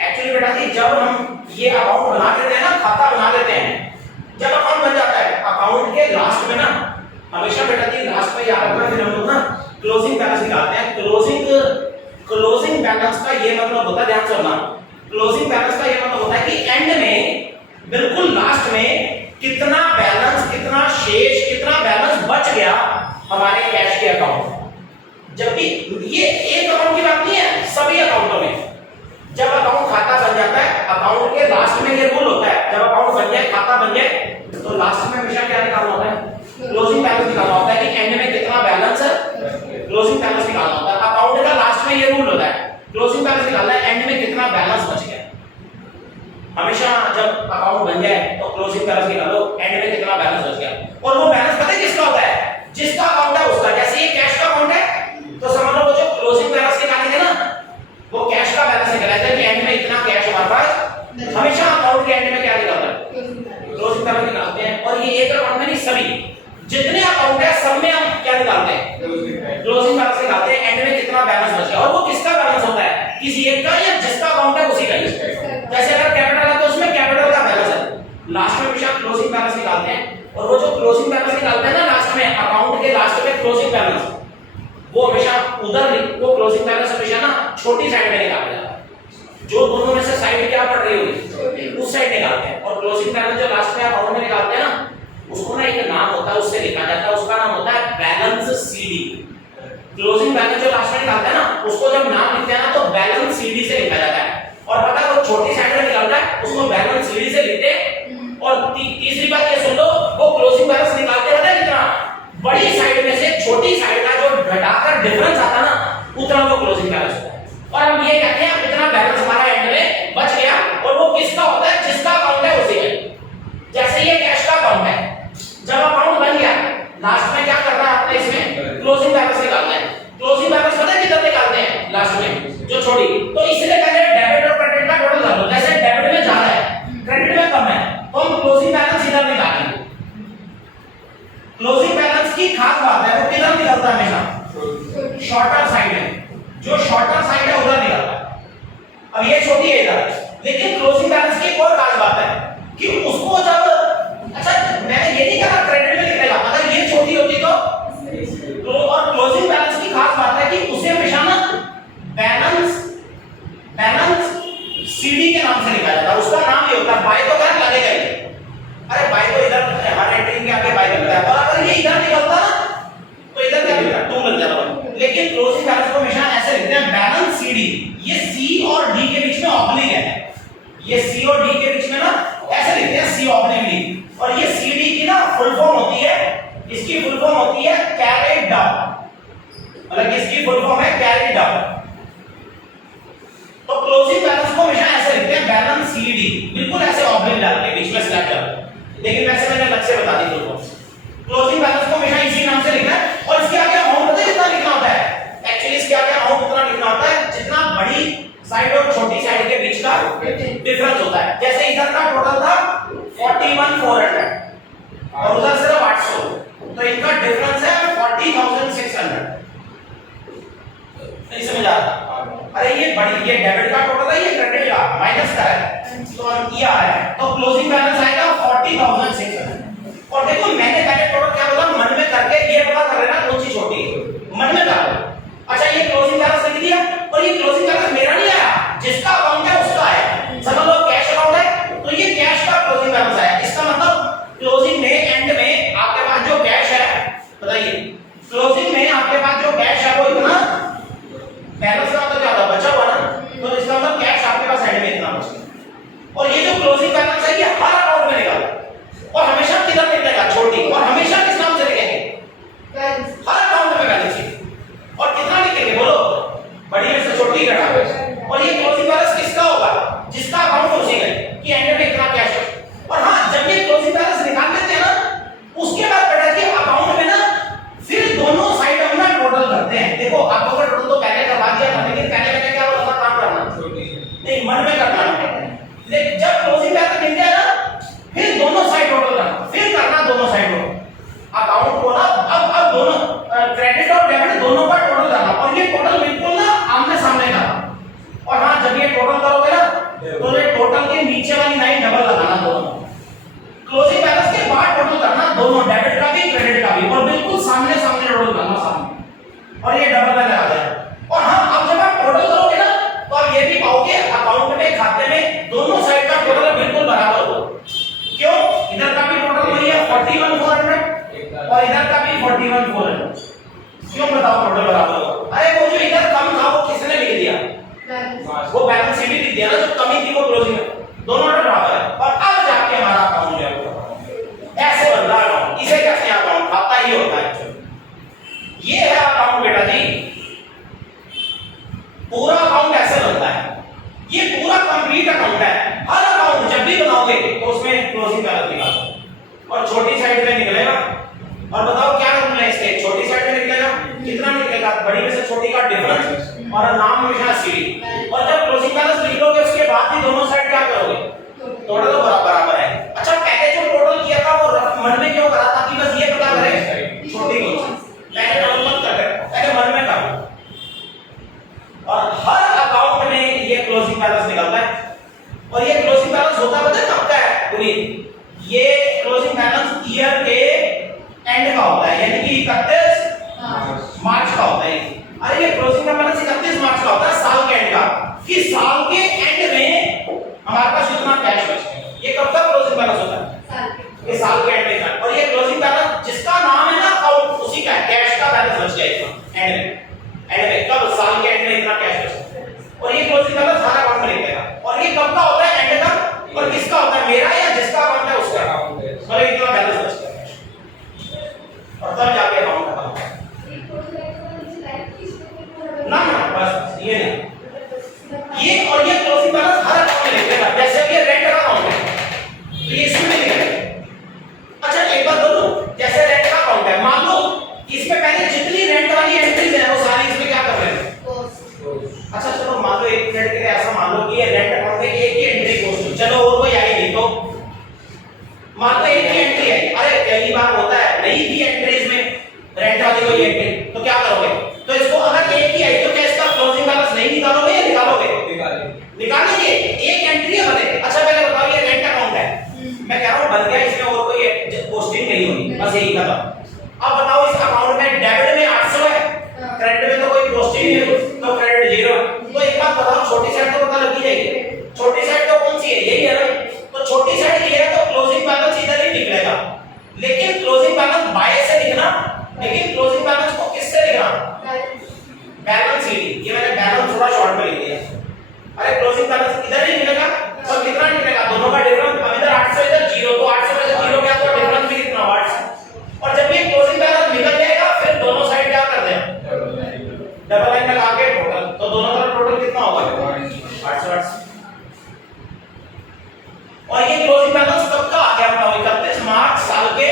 एक्चुअली बेटा जी जब हम ये अकाउंट बना लेते हैं ना, खाता बना लेते हैं, जब अकाउंट बन जाता है अकाउंट के लास्ट में ना, हमेशा बेटा जी लास्ट में याद रखना, फिर हम लोग ना क्लोजिंग बैलेंस निकालते हैं। क्लोजिंग बैलेंस का ये मतलब होता है, ध्यान से सुनना, क्लोजिंग बैलेंस का ये मतलब होता है कि एंड में, बिल्कुल लास्ट में कितना बैलेंस, कितना शेष, कितना बैलेंस बच गया हमारे कैश के अकाउंट में। जबकि ये एक अकाउंट की बात नहीं है, सभी अकाउंटों में जब अकाउंट खाता बन जाता है, अकाउंट के लास्ट में ये रूल होता है, जब अकाउंट बन जाए, खाता बन जाए, तो लास्ट में हमेशा क्या निकालना होता है? क्लोजिंग बैलेंस निकालना होता है कि एंड में कितना बैलेंस है, क्लोजिंग बैलेंस निकालना होता है। अकाउंट का लास्ट में ये रूल होता है, क्लोजिंग बैलेंस निकालना है, एंड में कितना बैलेंस बच गया। हमेशा जब अकाउंट बन जाए तो क्लोजिंग बैलेंस निकालो, एंड में कितना बैलेंस बच गया। और वो बैलेंस पता है किसका होता है? जिसका अकाउंट है उसका। जैसे ये कैश का अकाउंट है तो समझ लो वो जो क्लोजिंग बैलेंस निकालेंगे ना, वो कैश का बैलेंस निकालता है कि एंड में इतना कैश हमारे पास। हमेशा अकाउंट के एंड में क्या निकलता है? क्लोजिंग बैलेंस निकालते हैं। और ये एक अकाउंट में नहीं, सभी जितने अकाउंट है सब में हम क्या निकालते हैं? क्लोजिंग बैलेंस निकालते हैं, एंड में कितना बैलेंस बच गया। और वो किसका बैलेंस होता है? किसी एक का, या जिसका अकाउंट है उसी का ही। जैसे अगर कैपिटल है तो उसमें कैपिटल का बैलेंस है, लास्ट में हमेशा क्लोजिंग बैलेंस निकालते हैं। और वो जो क्लोजिंग बैलेंस निकालते हैं ना लास्ट में, अकाउंट के लास्ट में क्लोजिंग बैलेंस, वो हमेशा उधर, वो क्लोजिंग बैलेंस हमेशा ना छोटी साइड में निकाला जाता है। जो दोनों में से साइड क्या पड़ रही होगी उस साइड निकालते हैं। और क्लोजिंग बैलेंस जो लास्ट में अकाउंट में निकालते हैं ना, उसको ना एक नाम होता है, उससे लिखा जाता है, उसका नाम होता है बैलेंस सीडी। क्लोजिंग बैलेंस जो लास्ट में निकालते हैं ना, उसको जब नाम लिखते हैं ना तो बैलेंस सीडी से लिखा जाता है। और पता है वो छोटी साइड में निकालता है, उसको बैलेंस सीडी से लिखते हैं। और तीसरी बात ये सुन लो, वो क्लोजिंग बैलेंस निकालते रहते हैं कितना, बड़ी साइड में से छोटी साइड का जो घटाकर डिफरेंस आता ना, उतना वो क्लोजिंग बैलेंस होता है। और हम ये कहते हैं इतना बैलेंस हमारा एंड में बच गया। और वो किसका होता है? जिसका अकाउंट है उसी का। जैसे ये कैश का अकाउंट है, जब अकाउंट बन गया, लास्ट में क्या करना है आपने? इसमें क्लोजिंग बैलेंस निकालना है। क्लोजिंग बैलेंस पता है किधर निकालते हैं? लास्ट में, जो छोटी। तो इसलिए कहते हैं डेबिट और क्रेडिट का टोटल कर लो। जैसे डेबिट में ज्यादा है, क्रेडिट में कम है, तो हम क्लोजिंग बैलेंस इधर निकालेंगे। क्लोजिंग बैलेंस की खास बात है, वो किधर निकलता है? हमेशा शॉर्टर साइड में। जो शॉर्टर साइड है उधर निकलता है। अब ये छोटी है इधर, लेकिन क्लोजिंग बैलेंस की एक और खास बात है कि उसको जब, अच्छा मैंने ये नहीं कहा क्रेडिट में लिखेगा, अगर ये छोटी होती तो और क्लोजिंग बैलेंस की खास बात है कि उसे हमेशा ना बैलेंस सीडी के नाम से लिखा जाता है। उसका नाम ये होता है, बाय तो क्या लगेगा ही, अरे बाय तो इधर हर एंट्री के आगे बाय लगता है। और अगर ये इधर निकलता ना तो इधर क्या लिखा? टू लग जाता। लेकिन क्लोजिंग बैलेंस को हमेशा ऐसे लिखते हैं, बैलेंस सीडी। ये सी और डी के बीच में ऑब्लिक है, ये सी और डी के बीच में ना ऐसे लिखते हैं, सी ऑब्लिक डी। और ये सीडी की ना फुल फॉर्म होती है, इसकी फुल फॉर्म होती है कैरिड डाउन, मतलब इसकी फुल फॉर्म है कैरिड डाउन। तो क्लोजिंग बैलेंस को हमेशा ऐसे लिखते हैं, बैलेंस सीडी, बिल्कुल ऐसे ऑब्लिक डाल के बीच में स्लैश डाल। लेकिन वैसे मैंने अलग से बता दी फुल फॉर्म। क्लोजिंग बैलेंस को हमेशा इसी नाम से लिखना है। और इसके आगे अमाउंट पता है कितना लिखना होता है? एक्चुअली इसके आगे अमाउंट उतना लिखना होता है जितना बड़ी साइड और छोटी साइड के बीच का डिफरेंस होता है। जैसे इधर का टोटल था 41,400 और उधर सिर्फ 800, तो इनका डिफरेंस है 40,600। नहीं समझ आ रहा? अरे ये बड़ी, ये डेबिट का टोटल है, ये क्रेडिट का माइनस का है, तो ये आ रहा है, तो क्लोजिंग बैलेंस आएगा 40,600। और देखो मैंने पहले टोटल क्या बोला, मन में करके ये पता कर लेना कौन सी छोटी है, मन में कर लो। अच्छा ये क्लोजिंग बैलेंस लिख दिया, और ये क्लोजिंग बैलेंस मेरा नहीं आया, जिसका अकाउंट है उसका आया। समझ लो कैश अकाउंट है तो ये कैश का क्लोजिंग बैलेंस आया। इसका मतलब क्लोजिंग में, एंड में आपके पास जो कैश है, बताइए क्लोजिंग में आपके पास जो कैश है वो इतना बैलेंस का तो ज्यादा बचा हुआ ना, तो इसका मतलब कैश आपके पास एंड में इतना बचा। और ये जो क्लोजिंग बैलेंस है ये हर अकाउंट में निकालना, और हमेशा किधर निकलेगा? छोटी। और हमेशा किस नाम से लिखेंगे? हर अकाउंट में बैलेंस शीट। और कितना लिखेंगे बोलो? बड़ी में से छोटी घटा। और ये क्लोजिंग बैलेंस किसका होगा? जिसका अकाउंट उसी का कि एंड में इतना कैश है। और हां जब ये क्लोजिंग बैलेंस निकाल लेते हैं ना, उसके बाद बेटा कि अकाउंट में ना फिर दोनों साइड हम ना टोटल करते हैं। देखो आपको का टोटल तो पहले करवा दिया था, लेकिन पहले मैंने क्या बोला था? काम करना नहीं, मन में करना है। लेकिन जब क्लोजिंग बैलेंस मिल जाए ना, फिर दोनों साइड टोटल करना, फिर करना दोनों साइड टोटल अकाउंट को ना। अब दोनों क्रेडिट और डेबिट दोनों का टोटल करना, और ये टोटल बिल्कुल ना आमने सामने करना। और हाँ जब ये टोटल करोगे ना तो ये टोटल के नीचे वाली लाइन डबल लगाना दोनों। क्लोजिंग बैलेंस के बाद टोटल करना दोनों, डेबिट का भी क्रेडिट का भी, और बिल्कुल सामने सामने टोटल करना सामने, और ये डबल में लगा देना। और हाँ अब जब आप टोटल करोगे ना तो आप ये भी पाओगे अकाउंट में, खाते में दोनों साइड का टोटल बिल्कुल बराबर हो। क्यों? इधर का भी टोटल क्यों बताओ टोटल बराबर होगा? अरे वो जो इधर कम था वो किसने लिख दिया? वो बैलेंस शीट लिख दिया ना, जो कमी थी वो क्लोजिंग है, दोनों बराबर है। और अब जाके हमारा अकाउंट जो है ऐसे बन रहा है, इसे कहते हैं अकाउंट, खाता ही होता है। ये है अकाउंट बेटा जी, पूरा अकाउंट ऐसे बनता है, ये पूरा कंप्लीट अकाउंट है। हर अकाउंट जब भी बनाओगे तो उसमें क्लोजिंग बैलेंस निकालो और छोटी साइड में निकलेगा। और बताओ क्या करना है इसके, छोटी साइड में निकलेगा, कितना निकलेगा, बड़ी में से छोटी का डिफरेंस, और नाम हमेशा सीडी। और जब क्लोजिंग बैलेंस लिख लोगे उसके बाद भी दोनों साइड क्या करोगे, टोटल तो बराबर है। अच्छा पहले जो टोटल किया था वो मन में क्यों करा था कि बस ये पता करें छोटी को, पहले टोटल मत कर, पहले मन में करो। और हर अकाउंट में ये क्लोजिंग बैलेंस निकलता है। और ये क्लोजिंग बैलेंस होता पता है कब का है पूरी, ये क्लोजिंग बैलेंस ईयर के एंड का होता है, यानी कि 31 मार्च का होता है। अरे ये क्लोजिंग बैलेंस 31 मार्च का होता है, साल के एंड का, कि साल के एंड में हमारे पास कितना कैश बचा है। ये कब तक क्लोजिंग बैलेंस होता है, ये साल के एंड में। और ये क्लोजिंग बैलेंस जिसका नाम है ना अकाउंट, उसी का कैश का बैलेंस बच जाएगा एंड में। कब, साल के एंड में इतना कैश बचा। और ये क्लोजिंग बैलेंस हर अकाउंट में लिखेगा। और ये कब का होता है, एंड का। और किसका होता है, मेरा या जिसका अकाउंट है उसका अकाउंट है, मतलब इतना बैलेंस बचता है और तब जाके अकाउंट खत्म होता है ना। बस ये नहीं, ये और ये क्लोजिंग बैलेंस हर अकाउंट में लिखेगा। जैसे ये रेंट का अकाउंट है तो ये इसमें लिखेगा। अच्छा एक बात बोलूं, जैसे रेंट का अकाउंट है, मान लो इसमें पहले जितनी रेंट वाली एंट्रीज है वो सारी इसमें क्या कर रहे हैं। अच्छा चलो मान लो एक मिनट के लिए ऐसा मान लो कि ये रेंट अकाउंट में एक ही एंट्री पोस्ट, चलो और कोई आई नहीं तो मान लो एक ही एंट्री है। अरे कई बार होता है नहीं थी एंट्रीज में रेंट वाली कोई एंट्री, तो क्या करोगे, तो इसको अगर एक ही आई तो क्या इसका क्लोजिंग बैलेंस नहीं निकालोगे या निकालोगे? निकालेंगे, एक एंट्री है बने। अच्छा पहले बताओ ये रेंट अकाउंट है, मैं कह रहा हूं बन गया, इसमें और कोई पोस्टिंग नहीं होगी, बस यही खत्म। अब बताओ इस अकाउंट में डेबिट में 800 है, क्रेडिट में तो कोई पोस्टिंग नहीं है, तो क्रेडिट 0 है। तो एक बात बताओ, छोटी साइड तो पता लग ही जाएगी, छोटी साइड तो कौन सी है, यही है ना। तो छोटी साइड ये है तो क्लोजिंग बैलेंस इधर ही निकलेगा। लेकिन क्लोजिंग बैलेंस बाय से लिखना, लेकिन क्लोजिंग बैलेंस को किससे लिखना, बैलेंस शीट। ये मैंने बैलेंस थोड़ा शॉर्ट में लिख दिया। अरे क्लोजिंग बैलेंस इधर ही निकलेगा, तो कितना निकलेगा, दोनों का डिफरेंस। अब इधर 800 इधर 0, तो 800 में से 0 गया तो डिफरेंस भी कितना, 800। और जब ये क्लोजिंग बैलेंस निकल जाएगा फिर दोनों साइड क्या कर दें, डबल लाइन लगा के टोटल, तो दोनों तरफ टोटल कितना होगा, 800। और ये क्लोजिंग बैलेंस कब का आ गया बताओ, 31 मार्च साल के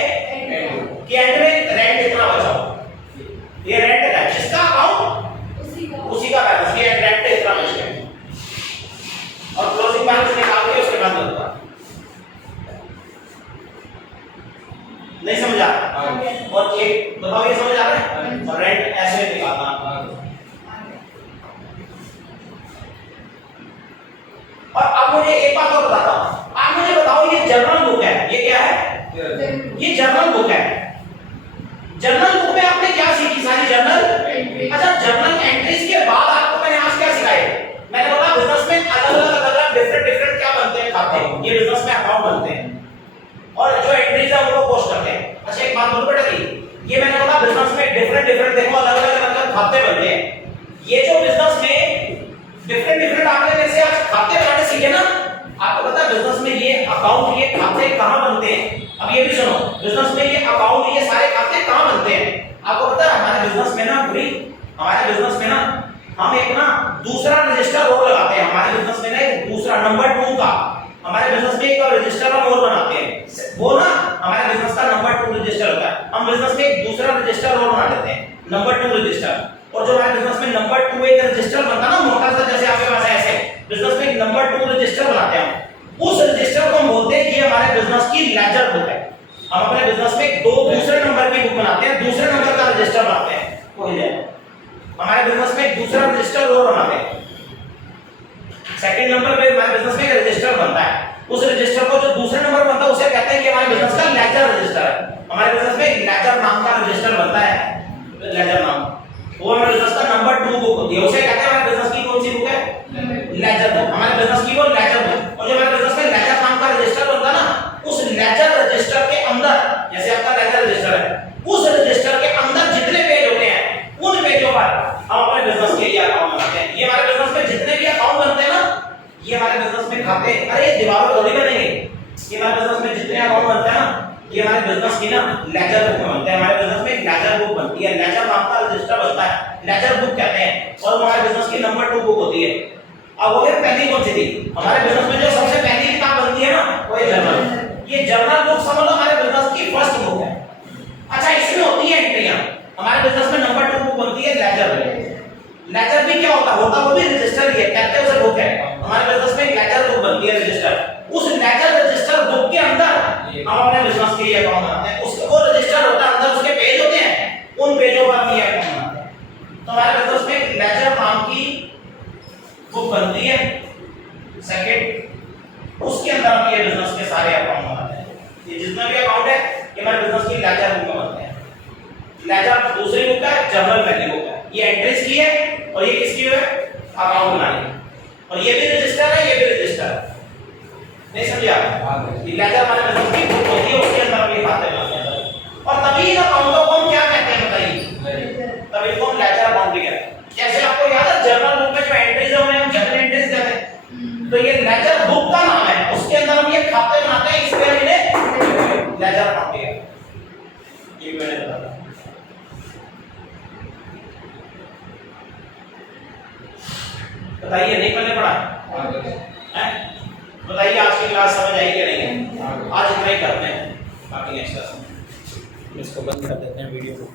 एंड में रेंट इतना बचा, ये रेंट है जिसका अकाउंट उसी का बैलेंस, ये रेंट इतना बच गया। और क्लोजिंग बैलेंस निकाल के उसके बाद होता है, नहीं समझ आ रहा? और एक बताओ ये समझ आ रहा है, और रेंट ऐसे निकालना। और अब मुझे एक बात और बताता हूं, आप मुझे बताओ ये जर्नल बुक है, ये क्या है, ये जर्नल बुक है। जर्नल बुक में आपने क्या सीखी, सारी जर्नल। अच्छा जर्नल एंट्रीज के बाद आपको मैंने आज क्या सिखाया, मैंने बोला बिजनेस में अलग-अलग डिफरेंट क्या बनते हैं खाते, ये बिजनेस में अकाउंट बनते हैं और जो एंट्रीज है उनको पोस्ट करते हैं। अच्छा एक बात बोलो बेटा जी, ये मैंने बोला बिजनेस में डिफरेंट देखो अलग-अलग खाते बनते हैं। ये जो बिजनेस में डिफरेंट आपने जैसे आज खाते बनाने सीखे ना, आपको पता है बिजनेस में ये अकाउंट, ये खाते कहां बनते हैं। अब ये भी सुनो, बिजनेस में ये अकाउंट, ये सारे खाते कहां बनते हैं। आपको पता है हमारे बिजनेस में ना पूरी, हमारे बिजनेस में ना हम एक ना दूसरा रजिस्टर और लगाते हैं। हमारे बिजनेस में ना एक दूसरा नंबर 2 का, हमारे बिजनेस में एक रजिस्टर हम और बनाते हैं, वो ना हमारे बिजनेस का नंबर 2 रजिस्टर होता है। हम बिजनेस में एक दूसरा रजिस्टर और बना लेते हैं, नंबर 2 रजिस्टर। और जो हमारे बिजनेस में नंबर 2 एक रजिस्टर बनता ना मोटा सा, जैसे आपके पास ऐसे बिजनेस में एक नंबर 2 रजिस्टर बनाते हैं, उस रजिस्टर को हम बोलते हैं ये हमारे बिजनेस की लेजर बुक है। हम अपने बिजनेस में दो दूसरे नंबर की बुक बनाते हैं, दूसरे नंबर का रजिस्टर बनाते हैं, हो जाए हमारे बिजनेस में एक दूसरा रजिस्टर और बनाते हैं। सेकंड नंबर पे हमारे बिजनेस में एक रजिस्टर बनता है, उस रजिस्टर को जो दूसरे नंबर बनता है उसे कहते हैं कि हमारे बिजनेस का लेजर रजिस्टर है। हमारे बिजनेस में एक लेजर नाम का रजिस्टर बनता है, लेजर नाम, वो हमारे बिजनेस का नंबर 2 बुक होती है, उसे कहते हैं हमारे बिजनेस की कौन सी बुक है, लेजर बुक। हमारे बिजनेस की वो लेजर बुक। और जो हमारे बिजनेस में लेजर नाम का रजिस्टर बनता ना, उस लेजर रजिस्टर के अंदर, जैसे आपका लेजर रजिस्टर है, उस रजिस्टर के अंदर जितने पेज होते हैं ये हमारे बिजनेस की ना लेजर बुक में बनता है। हमारे बिजनेस में लेजर बुक बनती है, लेजर नाम का रजिस्टर बनता है, लेजर बुक कहते हैं, और हमारे बिजनेस की नंबर 2 बुक होती है। अब वो पहली कौन सी थी हमारे बिजनेस में, जो सबसे पहली किताब बनती है ना, वो है जर्नल। ये जर्नल बुक समझ लो हमारे बिजनेस की फर्स्ट बुक है। अच्छा, इसमें होती है एंट्रियां। हमारे बिजनेस में नंबर 2 बुक बनती है लेजर। लेजर भी क्या होता है वो भी रजिस्टर ही है, कहते हैं उसे बुक है। हमारे बिजनेस में लेजर बुक बनती है, रजिस्टर। उस लेजर रजिस्टर बुक के अंदर हम अपने बिजनेस के लिए अकाउंट बनाते हैं। उसके वो रजिस्टर होता है, अंदर उसके पेज होते हैं, उन पेजों पर हम ये अकाउंट बनाते हैं। तो हमारे बिजनेस में लेजर नाम की बुक बनती है सेकंड, उसके अंदर हम ये बिजनेस के सारे अकाउंट बनाते हैं। ये जितना भी अकाउंट है ये हमारे बिजनेस की लेजर बुक में बनते हैं। लेजर दूसरी बुक है, जर्नल पहली बुक है। ये एंट्रीज की है और ये किसकी है, अकाउंट बनाने की। और ये भी रजिस्टर है, ये भी रजिस्टर है। नहीं समझे आप? ये लेजर हमारे बिजनेस की बुक होती है, उसके अंदर हम ये खाते बनाते हैं। और तभी इन अकाउंटों को हम क्या कहते हैं बताइए? तभी इनको हम लेजर अकाउंट कहते हैं। जैसे आपको याद है जर्नल बुक में जो एंट्रीज है उन्हें हम जर्नल एंट्रीज कहते हैं। तो ये लेजर बुक का नाम है, उसके अंदर हम ये खाते बनाते हैं, इसलिए हम इन्हें लेजर अकाउंट कहते हैं। ये मैंने बताया। बताइए नहीं पढ़ने पड़ा है? बताइए आज की क्लास समझ आई कि नहीं? आज इतना ही करते हैं, बाकी नेक्स्ट क्लास में इसको बंद कर देते हैं वीडियो को।